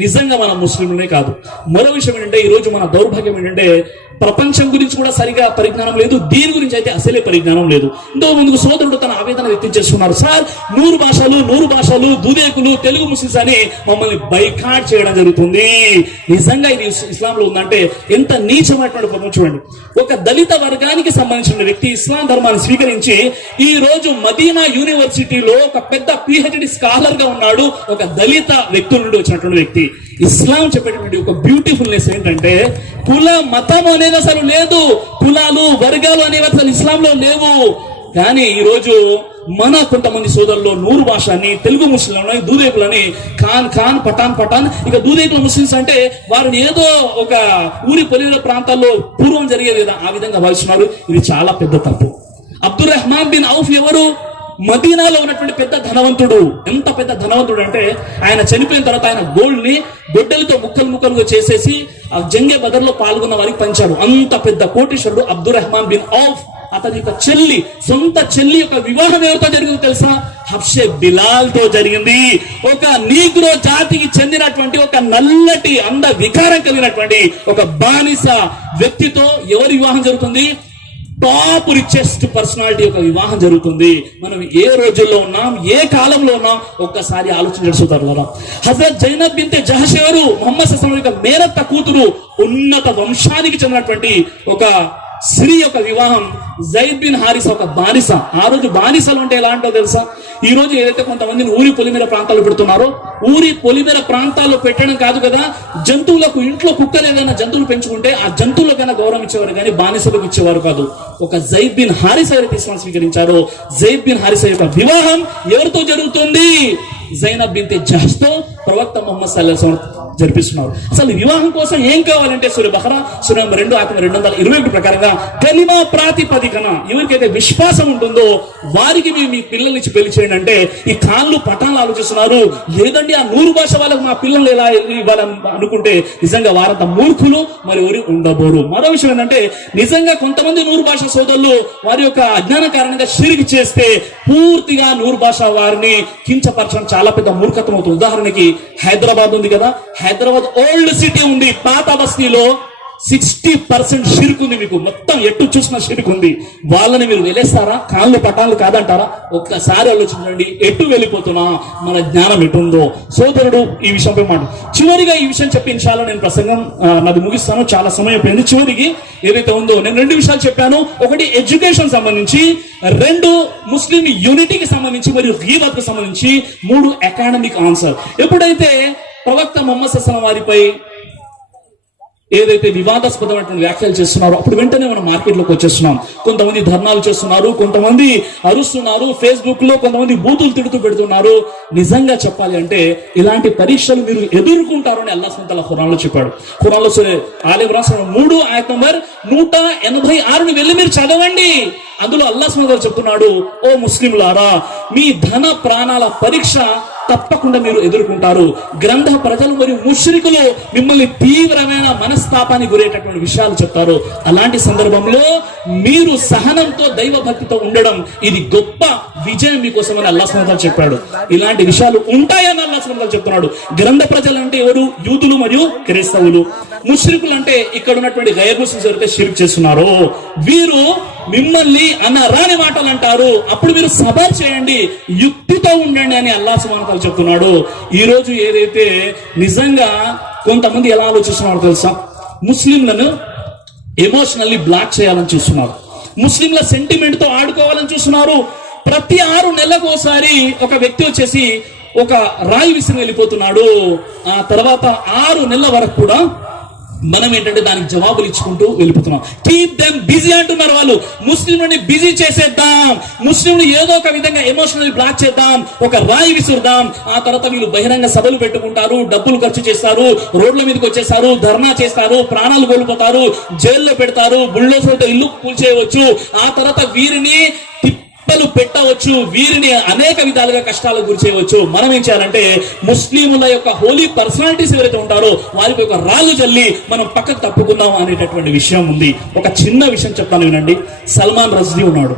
నిజంగా మన ముస్లింలనే కాదు. మరో విషయం ఏంటంటే, ఈ రోజు మన దౌర్భాగ్యం ఏంటంటే, ప్రపంచం గురించి కూడా సరిగా పరిజ్ఞానం లేదు, దీని గురించి అయితే అసలే పరిజ్ఞానం లేదు. ఇంతో ముందుకు సోదరుడు తన ఆవేదన వ్యక్తం చేస్తున్నారు, సార్ 100 భాషలు దూదేకులు తెలుగు ముస్లిమ్స్ అని మమ్మల్ని బైకాట్ చేయడం జరుగుతుంది. నిజంగా ఇది ఇస్లాంలో ఉందంటే ఎంత నీచమైనటువంటి పదం చూడండి. ఒక దళిత వర్గానికి సంబంధించిన వ్యక్తి ఇస్లాం ధర్మాన్ని స్వీకరించి ఈ రోజు మదీనా యూనివర్సిటీలో ఒక పెద్ద PhD స్కాలర్ గా ఉన్నాడు. ఒక దళిత వ్యక్తుల నుండి వచ్చినటువంటి వ్యక్తి. ఇస్లాం చెప్పేటువంటి ఒక బ్యూటిఫుల్నెస్ ఏంటంటే, కుల మతం అనేది అసలు లేదు, కులాలు వర్గాలు అనేవి అసలు ఇస్లాంలో లేవు. కానీ ఈ రోజు మన కొంతమంది సోదరులు 100 భాషని తెలుగు ముస్లింలని దూదేకులని ఖాన్ పఠాన్ ఇక దూదేకుల ముస్లిమ్స్ అంటే వారిని ఏదో ఒక ఊరి పొలిమేర ప్రాంతాల్లో పూర్వం జరిగేది కదా, ఆ విధంగా భావిస్తున్నారు. ఇది చాలా పెద్ద తప్పు. అబ్దుర్ రెహమాన్ బిన్ ఔఫ్ ఎవరు? మదీనాలో ఉన్నటువంటి పెద్ద ధనవంతుడు. ఎంత పెద్ద ధనవంతుడు అంటే, ఆయన చనిపోయిన తర్వాత ఆయన గోల్డ్ ని గొడ్డలతో ముక్కలుగా చేసేసి ఆ జంగే బదర్ లో పాల్గొన్న వారికి పంచాడు. అంత పెద్ద కోటీశ్వరుడు అబ్దుర్ రెహమాన్ బిన్ ఔఫ్. అతని యొక్క సొంత చెల్లి యొక్క వివాహం ఎవరితో జరిగిందో తెలుసా? హబ్షే బిలాల్ తో జరిగింది. ఒక నీగ్రో జాతికి చెందినటువంటి ఒక నల్లటి అంద వికారం కలిగినటువంటి ఒక బానిస వ్యక్తితో ఎవరి వివాహం జరుగుతుంది? టాప్ రిచెస్ట్ పర్సనాలిటీ యొక్క వివాహం జరుగుతుంది. మనం ఏ రోజుల్లో ఉన్నాం, ఏ కాలంలో ఉన్నాం, ఒక్కసారి ఆలోచించుతారు. హజరత్ జైనబ్ బిన్తే జహష్ ఎవరు? ముహమ్మద్ సల్లల్లాహు అలైహి వసల్లం యొక్క మేనత్త కూతురు, ఉన్నత వంశానికి చెందినటువంటి ఒక స్త్రీ యొక్క వివాహం. జైద్ బిన్ హారిసా ఒక బానిస. ఆ రోజు బానిసలు అంటే ఎలా అంటో తెలుసా? ఈ రోజు ఏదైతే కొంతమందిని ఊరి పొలిమేర ప్రాంతాల్లో పెడుతున్నారో, ఊరి పొలిమేర ప్రాంతాల్లో పెట్టడం కాదు కదా, జంతువులకు ఇంట్లో కుక్కలు ఏదైనా జంతువులు పెంచుకుంటే ఆ జంతువులకైనా గౌరవం ఇచ్చేవారు కానీ బానిసలకు ఇచ్చేవారు కాదు. ఒక జైద్ బిన్ హారిసా ఎవరైతే ఇస్లాం స్వీకరించారో, జైద్ బిన్ హారిసా యొక్క వివాహం ఎవరితో జరుగుతుంది? జైనబ్ బిన్తే జహష్ తో. ప్రవక్త ముహమ్మద్ సల్లల్లాహు అలైహి వసల్లం జరిపిస్తున్నారు. అసలు వివాహం కోసం ఏం కావాలంటే సూర బఖరా సూర 2:221 ప్రకారంగా కలిమా ప్రాతిపదికన ఎవరికైతే విశ్వాసం ఉంటుందో వారికి మీ పిల్లల్ని ఇచ్చి పెళ్లి చేయండి అంటే ఈ కాళ్ళు పటాలు ఆలోచిస్తున్నారు. లేదండి ఆ 100 భాష వాళ్ళకు మా పిల్లలు ఎలా ఇవ్వాలని అనుకుంటే నిజంగా వారంత మూర్ఖులు మరి ఎవరు ఉండబోరు. మరో విషయం ఏంటంటే నిజంగా కొంతమంది 100 భాష సోదరులు వారి యొక్క అజ్ఞాన కారణంగా షిర్క్ చేస్తే పూర్తిగా 100 భాష వారిని కించపరచడం చాలా పెద్ద మూర్ఖత్వం అవుతుంది. ఉదాహరణకి హైదరాబాద్ ఉంది కదా, హైదరాబాద్ ఓల్డ్ సిటీ ఉంది, పాత బస్తీలో 60% షిర్క్ ఉంది. మీకు మొత్తం ఎటు చూసిన షిర్క్ ఉంది. వాళ్ళని మీరు వెళ్ళేస్తారా? కాళ్ళు పటాలు కాదంటారా? ఒక్కసారి ఆలోచించండి, ఎటు వెళ్ళిపోతున్నా, మన జ్ఞానం ఎటుందో. సోదరుడు ఈ విషయంపై మాట చివరిగా ఈ విషయం చెప్పి ఇన్షాల్లా నేను ప్రసంగం నాది ముగిస్తాను, చాలా సమయం అయిపోయింది. చివరికి ఏదైతే ఉందో నేను 2 విషయాలు చెప్పాను. ఒకటి ఎడ్యుకేషన్ సంబంధించి, 2 ముస్లిం యూనిటీకి సంబంధించి మరియు గీబత్ కు సంబంధించి, 3 అకాడమిక్ ఆన్సర్. ఎప్పుడైతే ప్రవక్త ముహమ్మద్ సల్లల్లాహు అలైహి వసల్లం వారిపై ఏదైతే వివాదాస్పదమైనటువంటి వ్యాఖ్యలు చేస్తున్నారో అప్పుడు వెంటనే మనం మార్కెట్లోకి వచ్చేస్తున్నాం. కొంతమంది ధర్నాలు చేస్తున్నారు, కొంతమంది అరుస్తున్నారు, ఫేస్బుక్ లో కొంతమంది బూతులు తిడుతూ పెడుతున్నారు. నిజంగా చెప్పాలి అంటే ఇలాంటి పరీక్షలు మీరు ఎదుర్కొంటారని అల్లాహ్ సుబ్హానహు వ తఆలా ఖురాన్లో చెప్పాడు. ఖురాన్లో సూరా ఆల్ ఇమ్రాన్ 3 ఆయత్ నంబర్ 186 వెళ్ళి మీరు చదవండి. అందులో అల్లాహ్ సుబ్హానహు వ తఆలా చెప్తున్నాడు, ఓ ముస్లింలారా, మీ ధన ప్రాణాల పరీక్ష తప్పకుండా మీరు ఎదుర్కొంటారు. గ్రంథ ప్రజలు మరియు ముష్రికులు మిమ్మల్ని తీవ్రమైన మనస్తాపానికి గురేటటువంటి విషయాలు చెప్తారు. అలాంటి సందర్భంలో మీరు సహనంతో దైవ భక్తితో ఉండడం ఇది గొప్ప విజయం మీకోసం అని అల్లాహ్ సుబ్హానహు వ తఆలా చెప్పాడు. ఇలాంటి విషయాలు ఉంటాయని అల్లాహ్ సుబ్హానహు వ తఆలా చెప్తున్నాడు. గ్రంథ ప్రజలు అంటే ఎవరు? యూదులు మరియు క్రైస్తవులు. ముష్రికులు అంటే ఇక్కడ ఉన్నటువంటి గైర్ ముస్లిమ్స్ ఎవరైతే షిర్క్ చేస్తున్నారో వీరు మిమ్మల్ని రాని మాటలు అంటారు. అప్పుడు మీరు సబర్ చేయండి, యుక్తితో ఉండండి అని అల్లాహ్ సుబ్హానహు వ తఆలా చెప్తున్నాడు. ఈ రోజు ఏదైతే నిజంగా కొంతమంది ఎలా ఆలోచిస్తున్నారో తెలుసా? ముస్లింలను ఎమోషనల్లీ బ్లాక్ చేయాలని చూస్తున్నారు, ముస్లింల సెంటిమెంట్ తో ఆడుకోవాలని చూస్తున్నారు. ప్రతి 6 నెలలకు ఒకసారి ఒక వ్యక్తి వచ్చేసి ఒక రాయి విసిరి వెళ్ళిపోతున్నాడు. ఆ తర్వాత 6 నెలల వరకు కూడా మనం ఏంటంటే దానికి జవాబులు ఇచ్చుకుంటూ వెళ్ళిపోతున్నాం. కీప్ దెమ్ బిజీ అంటున్నారు వాళ్ళు. ముస్లింలని బిజీ చేసేద్దాం, ముస్లింలు ఏదో ఒక విధంగా ఎమోషనల్ బ్లాక్ చేద్దాం, ఒక రాయి విసురుదాం. ఆ తర్వాత వీళ్ళు బహిరంగ సభలు పెట్టుకుంటారు, డబ్బులు ఖర్చు చేస్తారు, రోడ్ల మీదకి వచ్చేస్తారు, ధర్నా చేస్తారు, ప్రాణాలు కోల్పోతారు, జైల్లో పెడతారు, బుల్డోజర్లతో ఇల్లు కూల్చేయవచ్చు. ఆ తర్వాత వీరిని పెట్టవచ్చు, వీరిని అనేక విధాలుగా కష్టాలకు గురి చేయవచ్చు. మనం ఏం చేయాలంటే ముస్లింల యొక్క హోలీ పర్సనాలిటీస్ ఎవరైతే ఉంటారో వారికి ఒక రాళ్ళు జల్లి మనం పక్కకు తప్పుకుందాం అనేటటువంటి విషయం ఉంది. ఒక చిన్న విషయం చెప్తాను వినండి. సల్మాన్ రజ్దీ ఉన్నాడు,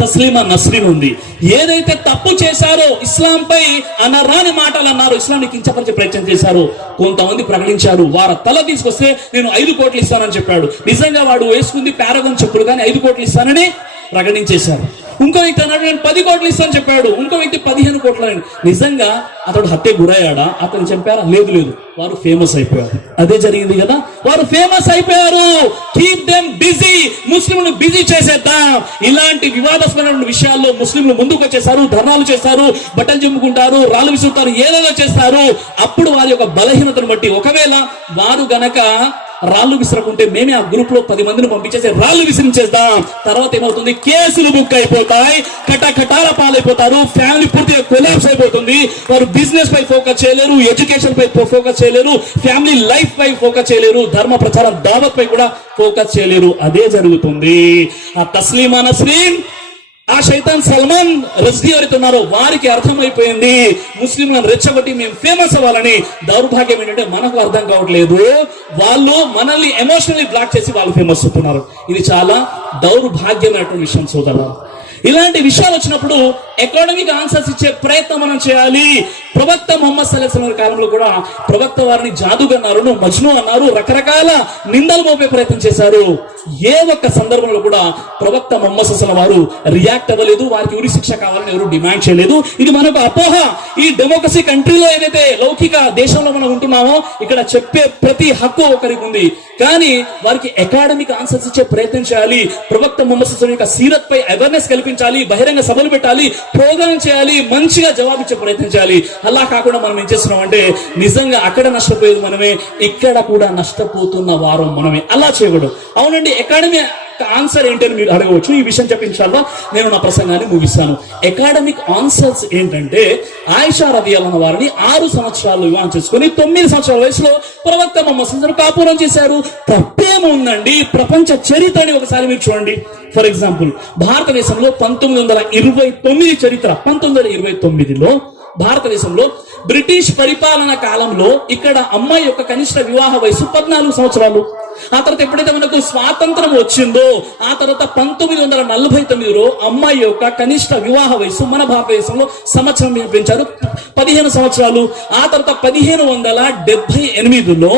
తస్లీమా నస్రీన్ ఉంది. ఏదైతే తప్పు చేశారో, ఇస్లాంపై అనరాని మాటలు అన్నారు, ఇస్లాంని కించపరిచే ప్రయత్నం చేశారు, కొంతమంది ప్రకటించారు వారి తల తీసుకొస్తే నేను 5 కోట్లు ఇస్తానని చెప్పాడు. నిజంగా వాడు వేసుకుంది పారాగన్ చెప్పులు, కానీ 5 కోట్లు ఇస్తానని ప్రకటించేశారు. ఇంకో వ్యక్తి అన్నాడు నేను 10 కోట్లు ఇస్తాను చెప్పాడు, ఇంకో వ్యక్తి 15 కోట్లు. నిజంగా అతడు హత్య గురయ్యాడా? అతను చంపారా? లేదు లేదు, వారు ఫేమస్ అయిపోయారు. అదే జరిగింది కదా, వారు ఫేమస్ అయిపోయారు. కీప్ దెమ్ బిజీ, ముస్లింలు బిజీ చేసేద్దాం. ఇలాంటి వివాదాస్పదమైన విషయాల్లో ముస్లింలు ముందుకు వచ్చేసారు, ధర్నాలు చేస్తారు, బట్టలు చెమ్ముకుంటారు, రాళ్ళు విసురుతారు, ఏదేదో చేస్తారు. అప్పుడు వారి యొక్క బలహీనతను బట్టి ఒకవేళ వారు గనక రాళ్ళు విసరకుంటే మేమే ఆ గ్రూప్ లో 10 మందిని పంపించేసి రాళ్ళు విసిరించేద్దాం. తర్వాత ఏమవుతుంది? కేసులు బుక్ అయిపోతాయి, కటాల పాలైపోతారు, ఫ్యామిలీ పూర్తిగా కొలాప్స్ అయిపోతుంది. వారు బిజినెస్ పై ఫోకస్ చేయలేరు, ఎడ్యుకేషన్ పై ఫోకస్ చేయలేరు, ఫ్యామిలీ లైఫ్ పై ఫోకస్ చేయలేరు, ధర్మ ప్రచారం దావత్ పై కూడా ఫోకస్ చేయలేరు. అదే జరుగుతుంది. ఆ తస్లీమా నస్రీన్, ఆ శైతాన్ సల్మాన్ రజ్దీ ఎవరైతే ఉన్నారో వారికి అర్థమైపోయింది ముస్లింలను రెచ్చగొట్టి మేము ఫేమస్ అవ్వాలని. దౌర్భాగ్యం ఏంటంటే మనకు అర్థం కావట్లేదు, వాళ్ళు మనల్ని ఎమోషనల్లీ బ్లాక్ చేసి వాళ్ళు ఫేమస్ అవుతున్నారు. ఇది చాలా దౌర్భాగ్యమైనటువంటి విషయం సోదరులారా. ఇలాంటి విషయాలు వచ్చినప్పుడు ఎకాడమిక్ ఆన్సర్స్ ఇచ్చే ప్రయత్నం మనం చేయాలి. ప్రవక్త ముహమ్మద్ సల్లల్లాహు అలైహి వసల్లం కాలంలో కూడా ప్రవక్త వారిని జాదుగన్నారు, మజ్ను అన్నారు, రకరకాల నిందలు మోపే ప్రయత్నం చేశారు. ఏ ఒక్క సందర్భంలో కూడా ప్రవక్త ముహమ్మద్ సల్లల్లాహు అలైహి వసల్లం వారు రియాక్ట్ అవ్వలేదు, వారికి ఉరి శిక్ష కావాలని ఎవరు డిమాండ్ చేయలేదు. ఇది మనకు అపోహ. ఈ డెమోక్రసీ కంట్రీలో ఏదైతే లౌకిక దేశంలో మనం ఉంటున్నామో ఇక్కడ చెప్పే ప్రతి హక్కు ఒకరికి ఉంది, కానీ వారికి అకాడమిక్ ఆన్సర్స్ ఇచ్చే ప్రయత్నం చేయాలి. ప్రవక్త ముహమ్మద్ సల్లల్లాహు అలైహి వసల్లం యొక్క సీరత్ పై అవేర్నెస్ కల్పించాలి, బహిరంగ సభలు పెట్టాలి, ప్రోగ్రామ్ చేయాలి, మంచిగా జవాబిచ్చే ప్రయత్నం చేయాలి. అలా కాకుండా మనం ఏం చేస్తున్నాం అంటే నిజంగా అక్కడ నష్టపోయేది మనమే, ఇక్కడ కూడా నష్టపోతున్న వారం మనమే. అలా చేయకూడదు. అవునండి, అకాడమిక్ ఆన్సర్ ఏంటని మీరు అడగవచ్చు. ఈ విషయం చెప్పించాలా నేను నా ప్రసంగాన్ని ముగిస్తాను. అకాడమిక్ ఆన్సర్స్ ఏంటంటే ఆయిషా రదియల్లాహు వారిని 6 సంవత్సరాలు వివాహం చేసుకుని 9 సంవత్సరాల వయసులో ప్రవక్త ముహమ్మద్ కాపురం చేశారు. తప్పేముందండి? ప్రపంచ చరిత్రని ఒకసారి మీరు చూడండి. ఫర్ ఎగ్జాంపుల్, భారతదేశంలో 1929 చరిత్ర, 1929లో భారతదేశంలో బ్రిటిష్ పరిపాలన కాలంలో ఇక్కడ అమ్మాయి యొక్క కనిష్ట వివాహ వయసు 14 సంవత్సరాలు. ఆ తర్వాత ఎప్పుడైతే మనకు స్వాతంత్రం వచ్చిందో ఆ తర్వాత 1949లో అమ్మాయి యొక్క కనిష్ట వివాహ వయసు మన భారతదేశంలో సంవత్సరం పెంచారు, 15 సంవత్సరాలు. ఆ తర్వాత 1578లో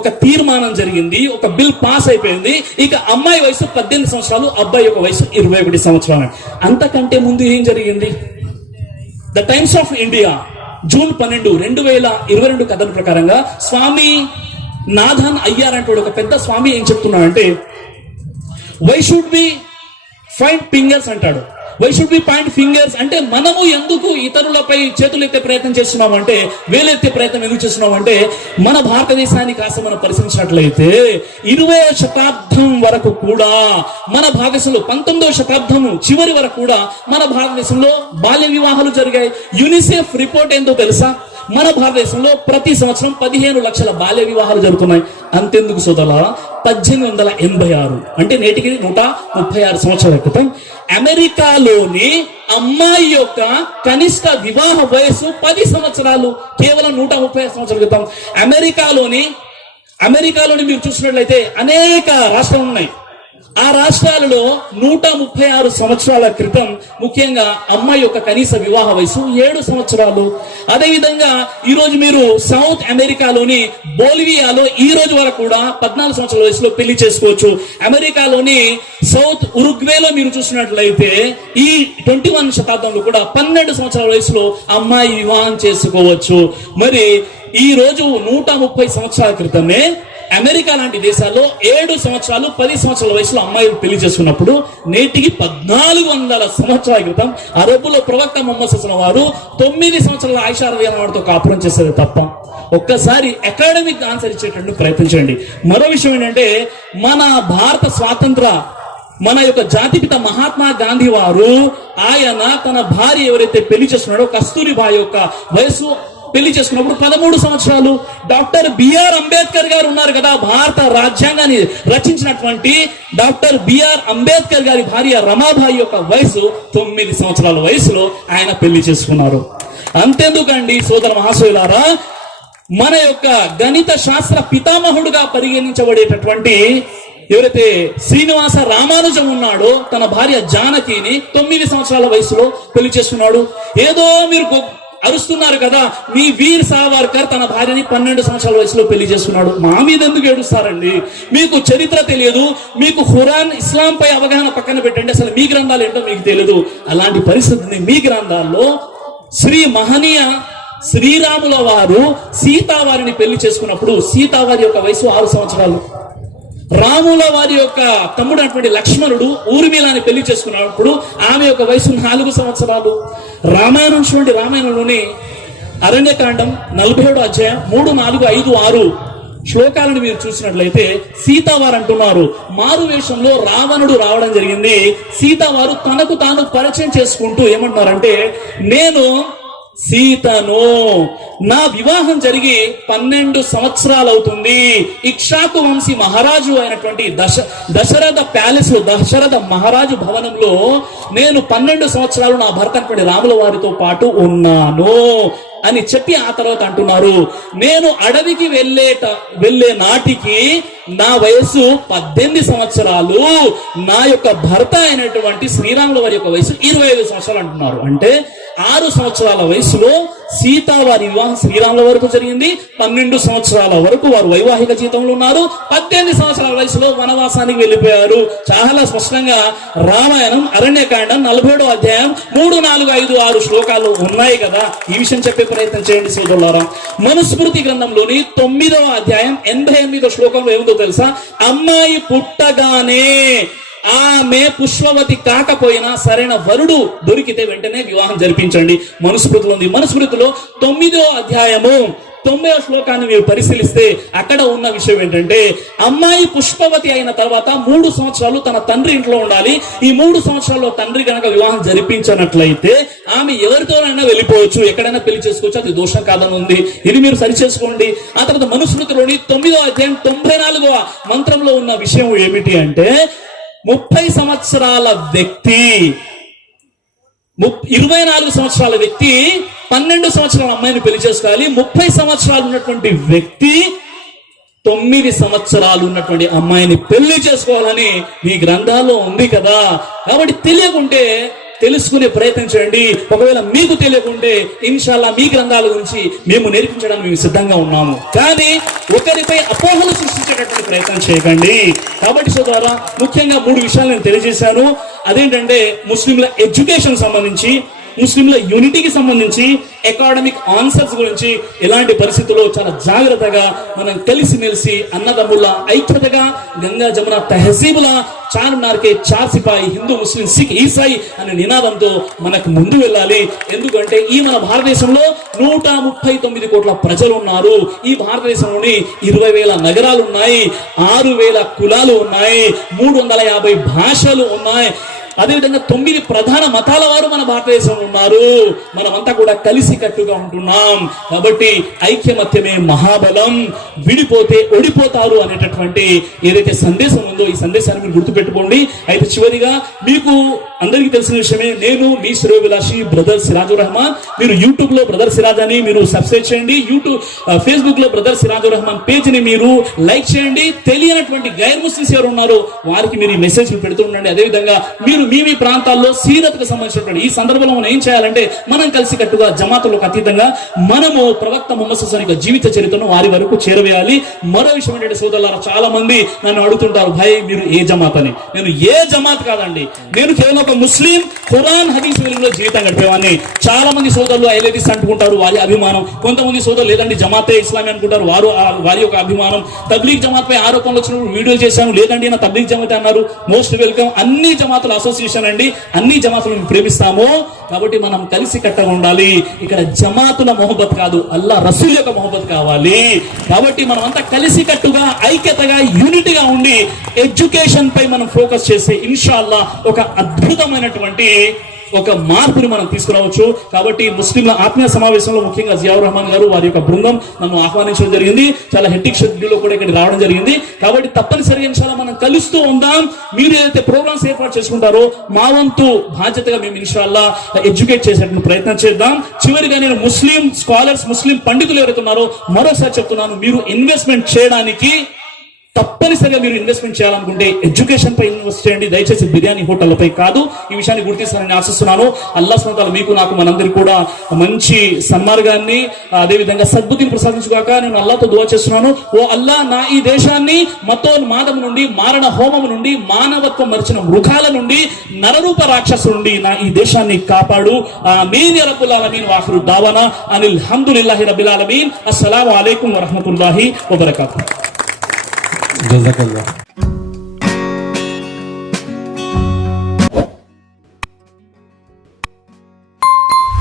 ఒక తీర్మానం జరిగింది, ఒక బిల్ పాస్ అయిపోయింది. ఇక అమ్మాయి వయసు 18 సంవత్సరాలు, అబ్బాయి యొక్క వయసు 21 సంవత్సరాలు. అంతకంటే ముందు ఏం జరిగింది? The times of India June 12, 2022 కథల ప్రకారంగా స్వామి నాథన్ అయ్యార్ అంటే ఒక పెద్ద స్వామి ఏం చెప్తున్నాడంటే, why should be find fingers అంటాడు. Why should be point fingers అంటే మనము ఎందుకు ఇతరులపై చేతులు ఎత్తే ప్రయత్నం చేస్తున్నాం అంటే, వేలెత్తే ప్రయత్నం ఎందుకు చేస్తున్నాం అంటే, మన భారతదేశాన్ని కాస్త మనం పరిశీలించినట్లయితే 20వ శతాబ్దం వరకు కూడా మన భారతదేశంలో 19వ శతాబ్దం చివరి వరకు కూడా మన భారతదేశంలో బాల్య వివాహాలు జరిగాయి. యూనిసెఫ్ రిపోర్ట్ ఏందో తెలుసా? మన భారతదేశంలో ప్రతి సంవత్సరం 15 లక్షల బాల్య వివాహాలు జరుగుతున్నాయి. అంతెందుకు సోదరులారా, 1886 అంటే నేటికి 136 సంవత్సరాల క్రితం అమెరికాలోని అమ్మాయి యొక్క కనిష్ట వివాహ వయసు 10 సంవత్సరాలు, కేవలం 130 సంవత్సరాల క్రితం. అమెరికాలోని మీరు చూసినట్లయితే అనేక రాష్ట్రాలు ఉన్నాయి. ఆ రాష్ట్రాలలో 136 సంవత్సరాల క్రితం ముఖ్యంగా అమ్మాయి యొక్క కనీస వివాహ వయసు 7 సంవత్సరాలు. అదేవిధంగా ఈ రోజు మీరు సౌత్ అమెరికాలోని బోలివియాలో ఈ రోజు వరకు కూడా 14 సంవత్సరాల వయసులో పెళ్లి చేసుకోవచ్చు. అమెరికాలోని సౌత్ ఉరుగ్వేలో మీరు చూసినట్లయితే ఈ 21వ శతాబ్దంలో కూడా 12 సంవత్సరాల వయసులో అమ్మాయి వివాహం చేసుకోవచ్చు. మరి ఈ రోజు 130 సంవత్సరాల క్రితమే అమెరికా లాంటి దేశాల్లో 7 సంవత్సరాలు 10 సంవత్సరాల వయసులో అమ్మాయిలు పెళ్లి చేసుకున్నప్పుడు నేటికి 1400 సంవత్సరాల క్రితం అరబులో ప్రవక్త ముహమ్మద్ సల్లల్లాహు అలైహి వసల్లం 9 సంవత్సరాల ఆయిషా రదియల్లాహు అన్హాతో కాపురం చేసేది తప్ప. ఒక్కసారి అకాడమిక్ ఆన్సర్ ఇచ్చేటట్టు ప్రయత్నించండి. మరో విషయం ఏంటంటే, మన భారత స్వాతంత్ర మన యొక్క జాతిపిత మహాత్మా గాంధీ వారు ఆయన తన భార్య ఎవరైతే పెళ్లి చేస్తున్నాడో కస్తూరిబాయి యొక్క వయసు పెళ్లి చేసుకున్నప్పుడు 13 సంవత్సరాలు. డాక్టర్ బిఆర్ అంబేద్కర్ గారు ఉన్నారు కదా, భారత రాజ్యాంగాన్ని రచించినటువంటి డాక్టర్ బిఆర్ అంబేద్కర్ గారి భార్య రమాబాయి యొక్క వయసు 9 సంవత్సరాల వయసులో ఆయన పెళ్లి చేసుకున్నారు. అంతెందుకండి సోదర మహాశయులారా, మన యొక్క గణిత శాస్త్ర పితామహుడుగా పరిగణించబడేటటువంటి ఎవరైతే శ్రీనివాస రామానుజం ఉన్నాడో తన భార్య జానకిని 9 సంవత్సరాల వయసులో పెళ్లి చేసుకున్నాడు. ఏదో మీరు అరుస్తున్నారు కదా, మీ వీర్ సావర్కర్ తన భార్యని 12 సంవత్సరాల వయసులో పెళ్లి చేసుకున్నాడు. మా మీద ఎందుకు ఏడుస్తారండి? మీకు చరిత్ర తెలియదు, మీకు ఖురాన్ ఇస్లాం పై అవగాహన పక్కన పెట్టండి, అసలు మీ గ్రంథాలు ఏంటో మీకు తెలియదు. అలాంటి పరిస్థితిని మీ గ్రంథాల్లో శ్రీ మహనీయ శ్రీరాముల వారు సీతావారిని పెళ్లి చేసుకున్నప్పుడు సీతావారి యొక్క వయసు 6 సంవత్సరాలు. రాముల వారి యొక్క తమ్ముడు అటువంటి లక్ష్మణుడు ఊర్మిళని పెళ్లి చేసుకున్నప్పుడు ఆమె యొక్క వయసు 4 సంవత్సరాలు. రామాయణం చూడండి, రామాయణంలోని అరణ్యకాండం 47వ అధ్యాయం 3, 4, 5, 6 శ్లోకాలను మీరు చూసినట్లయితే సీతావారు అంటున్నారు, మారు వేషంలో రావణుడు రావడం జరిగింది. సీతావారు తనకు తాను పరిచయం చేసుకుంటూ ఏమంటున్నారంటే, నేను సీతను, నా వివాహం జరిగి 12 సంవత్సరాలు అవుతుంది. ఇక్షాకు వంశీ మహారాజు అయినటువంటి దశరథ ప్యాలెస్ లో, దశరథ మహారాజు భవనంలో నేను 12 సంవత్సరాలు నా భర్త అయినటువంటి రాముల వారితో పాటు ఉన్నాను అని చెప్పి ఆ తర్వాత అంటున్నారు, నేను అడవికి వెళ్ళే నాటికి నా వయసు 18 సంవత్సరాలు, నా యొక్క భర్త అయినటువంటి శ్రీరాముల వారి యొక్క వయసు 25 సంవత్సరాలు అంటున్నారు. అంటే 6 సంవత్సరాల వయసులో సీతావారి వివాహం శ్రీరాముల వరకు జరిగింది. 12 సంవత్సరాల వరకు వారు వైవాహిక జీవితంలో ఉన్నారు. 18 సంవత్సరాల వయసులో వనవాసానికి వెళ్ళిపోయారు. చాలా స్పష్టంగా రామాయణం అరణ్యకాండం 47వ అధ్యాయం 3, 4, 5, 6 శ్లోకాలు ఉన్నాయి కదా. ఈ విషయం చెప్పే ప్రయత్నం చేయండి సోదరులారా. మనుస్మృతి గ్రంథంలోని 9వ అధ్యాయం 88వ శ్లోకంలో ఏముందో తెలుసా? అమ్మాయి పుట్టగానే ఆమె పుష్పవతి కాకపోయినా సరైన వరుడు దొరికితే వెంటనే వివాహం జరిపించండి. మనుస్మృతిలో ఉంది. మనుస్మృతిలో 9వ అధ్యాయము 9వ శ్లోకాన్ని మీరు పరిశీలిస్తే అక్కడ ఉన్న విషయం ఏంటంటే, అమ్మాయి పుష్పవతి అయిన తర్వాత 3 సంవత్సరాలు తన తండ్రి ఇంట్లో ఉండాలి. ఈ 3 సంవత్సరాల్లో తండ్రి కనుక వివాహం జరిపించినట్లయితే ఆమె ఎవరితోనైనా వెళ్ళిపోవచ్చు, ఎక్కడైనా పెళ్లి చేసుకోవచ్చు, అది దోషం కాదని ఉంది. ఇది మీరు సరి చేసుకోండి. ఆ తర్వాత మనుస్మృతిలోని 9వ అధ్యాయం 94వ మంత్రంలో ఉన్న విషయం ఏమిటి అంటే, 30 సంవత్సరాల వ్యక్తి 24 సంవత్సరాల వ్యక్తి 12 సంవత్సరాల అమ్మాయిని పెళ్లి చేసుకోవాలి. 30 సంవత్సరాలు ఉన్నటువంటి వ్యక్తి 9 సంవత్సరాలు ఉన్నటువంటి అమ్మాయిని పెళ్లి చేసుకోవాలని మీ గ్రంథాల్లో ఉంది కదా. కాబట్టి తెలియకుంటే తెలుసుకునే ప్రయత్నం చేయండి. ఒకవేళ మీకు తెలియకుంటే ఇన్షాల్లా మీ గ్రంథాల గురించి మేము నేర్పించడానికి మేము సిద్ధంగా ఉన్నాము. కానీ ఒకరిపై అపోహలు సృష్టించేటటువంటి ప్రయత్నం చేయకండి. కాబట్టి సోదరా, ముఖ్యంగా 3 విషయాలు నేను తెలియజేశాను. అదేంటంటే, ముస్లింల ఎడ్యుకేషన్ సంబంధించి, ముస్లింల యూనిటీకి సంబంధించి, అకాడమిక్ ఆన్సర్స్ గురించి, ఎలాంటి పరిస్థితుల్లో చాలా జాగ్రత్తగా మనం కలిసిమెలిసి అన్నదమ్ముల ఐక్యతగా గంగా జమున తహజీబుల చార్మినార్కే 4 సిపాయి, హిందూ ముస్లిం సిక్ ఈసాయి అనే నినాదంతో మనకు ముందు వెళ్ళాలి. ఎందుకంటే ఈ మన భారతదేశంలో 139 కోట్ల ప్రజలు ఉన్నారు. ఈ భారతదేశంలోని 20,000 నగరాలు ఉన్నాయి, 6,000 కులాలు ఉన్నాయి, 350 భాషలు ఉన్నాయి. అదేవిధంగా 9 ప్రధాన మతాల వారు మన భారతదేశంలో ఉన్నారు. మనమంతా కూడా కలిసి కట్టుగా ఉంటున్నాం. కాబట్టి ఐక్యమత్యమే మహాబలం, విడిపోతే ఓడిపోతారు అనేటటువంటి ఏదైతే సందేశం ఉందో ఈ సందేశాన్ని మీరు గుర్తుపెట్టుకోండి. అయితే చివరిగా మీకు అందరికీ తెలిసిన విషయమే, నేను మీ శ్రేయోభిలాషి బ్రదర్ సిరాజుర్ రెహమాన్. మీరు యూట్యూబ్ లో బ్రదర్ సిరాజ్ అని మీరు సబ్స్క్రైబ్ చేయండి. ఫేస్బుక్ లో బ్రదర్ సిరాజుర్ రెహమాన్ పేజ్ ని మీరు లైక్ చేయండి. తెలియనటువంటి గైర్ ముస్లిమ్స్ ఎవరు ఉన్నారో వారికి మీరు ఈ మెసేజ్ పెడుతూ ఉండండి. అదేవిధంగా మీరు మీ ప్రాంతాల్లో సీరత్కు సంబంధించినటువంటి ఈ సందర్భంలో మనం ఏం చేయాలంటే, మనం కలిసి కట్టుగా జమాతులకు అతీతంగా మనము ప్రవక్త ముహమ్మద్ సల్లల్లాహు అలైహి వసల్లం జీవిత చరిత్రను వారి వరకు చేరవేయాలి. మరో విషయం ఏంటంటే సోదరులారా, చాలా మంది నన్ను అడుగుతుంటారు, భాయ్ మీరు ఏ జమాత్ అని. నేను ఏ జమాత్ కాదండి, నేను కేవలం ఒక ముస్లిం, ఖురాన్ హదీస్ వెలుగులో జీవితం గడిపేవాడిని. చాలా మంది సోదరులు ఐలేదీస్ అంటుకుంటారు, వారి అభిమానం. కొంతమంది సోదరులు లేదండి జమాతే ఇస్లామీ అనుకుంటారు, వారి యొక్క అభిమానం. తబ్లీగ్ జమాత్ పై ఆరోపణలు వచ్చినప్పుడు వీడియోలు చేశాను, లేదండి నా తబ్లీగ్ జమాతే అన్నారు. Most welcome. అన్ని జమాతుల అసోసియేషన్ అండి, అన్ని జమాతులను ప్రేమిస్తాము. కాబట్టి మనం కలిసి కట్టగా ఉండాలి. ఇక్కడ జమాతుల మొహబ్బత్ కాదు, అల్లా రసూల్ యొక్క మొహబ్బత్ కావాలి. కాబట్టి మనం అంతా కలిసి కట్టుగా ఐక్యతగా యూనిటీగా ఉండి ఎడ్యుకేషన్ పై మనం ఫోకస్ చేస్తే ఇన్షాల్లా ఒక అద్భుతమైనటువంటి ఒక మార్పుని మనం తీసుకురావచ్చు. కాబట్టి ముస్లింల ఆత్మీయ సమావేశంలో ముఖ్యంగా జియావుర్ రెహమాన్ గారు వారి యొక్క బృందం నన్ను ఆహ్వానించడం జరిగింది. చాలా హెక్టిక్ షెడ్యూల్ లో కూడా ఇక్కడ రావడం జరిగింది. కాబట్టి తప్పనిసరిగా ఇన్షాల్లా మనం కలుస్తూ ఉందాం. మీరు ఏదైతే ప్రోగ్రామ్స్ ఏర్పాటు చేసుకుంటారో మా వంతు బాధ్యతగా మేము ఇన్షాల్లా ఎడ్యుకేట్ చేసేటువంటి ప్రయత్నం చేద్దాం. చివరిగా నేను ముస్లిం స్కాలర్స్, ముస్లిం పండితులు ఎవరైతే ఉన్నారో మరోసారి చెప్తున్నాను, మీరు ఇన్వెస్ట్మెంట్ చేయడానికి తప్పనిసరిగా మీరు ఇన్వెస్ట్మెంట్ చేయాలనుకుంటే ఎడ్యుకేషన్ పై ఇన్వెస్ట్ చేయండి, దయచేసి బిర్యానీ హోటళ్లపై కాదు. ఈ విషయాన్ని గుర్తిస్తానని ఆశిస్తున్నాను. అల్లాహ్ సుబ్హానహు వ తఆలా మీకు నాకు మనందరికీ కూడా మంచి సన్మార్గాన్ని అదేవిధంగా సద్బుద్ధిని ప్రసాదించుగాక నేను అల్లాహ్తో దువా చేస్తున్నాను. ఓ అల్లాహ్, నా ఈ దేశాన్ని మతోన్మాదం నుండి, మారణ హోమం నుండి, మానవత్వం మరిచిన మృగాల నుండి, నరరూప రాక్షసు నుండి నా ఈ దేశాన్ని కాపాడు. ఆమీన్ యా రబ్బల్ ఆలమీన్. వాఖిరు దావానా అనిల్ హమ్దులిల్లాహి రబ్బిల్ ఆలమీన్. అస్సలాము అలైకుం వరహ్మతుల్లాహి వబరకాతుహు. జజాకల్లాహ్.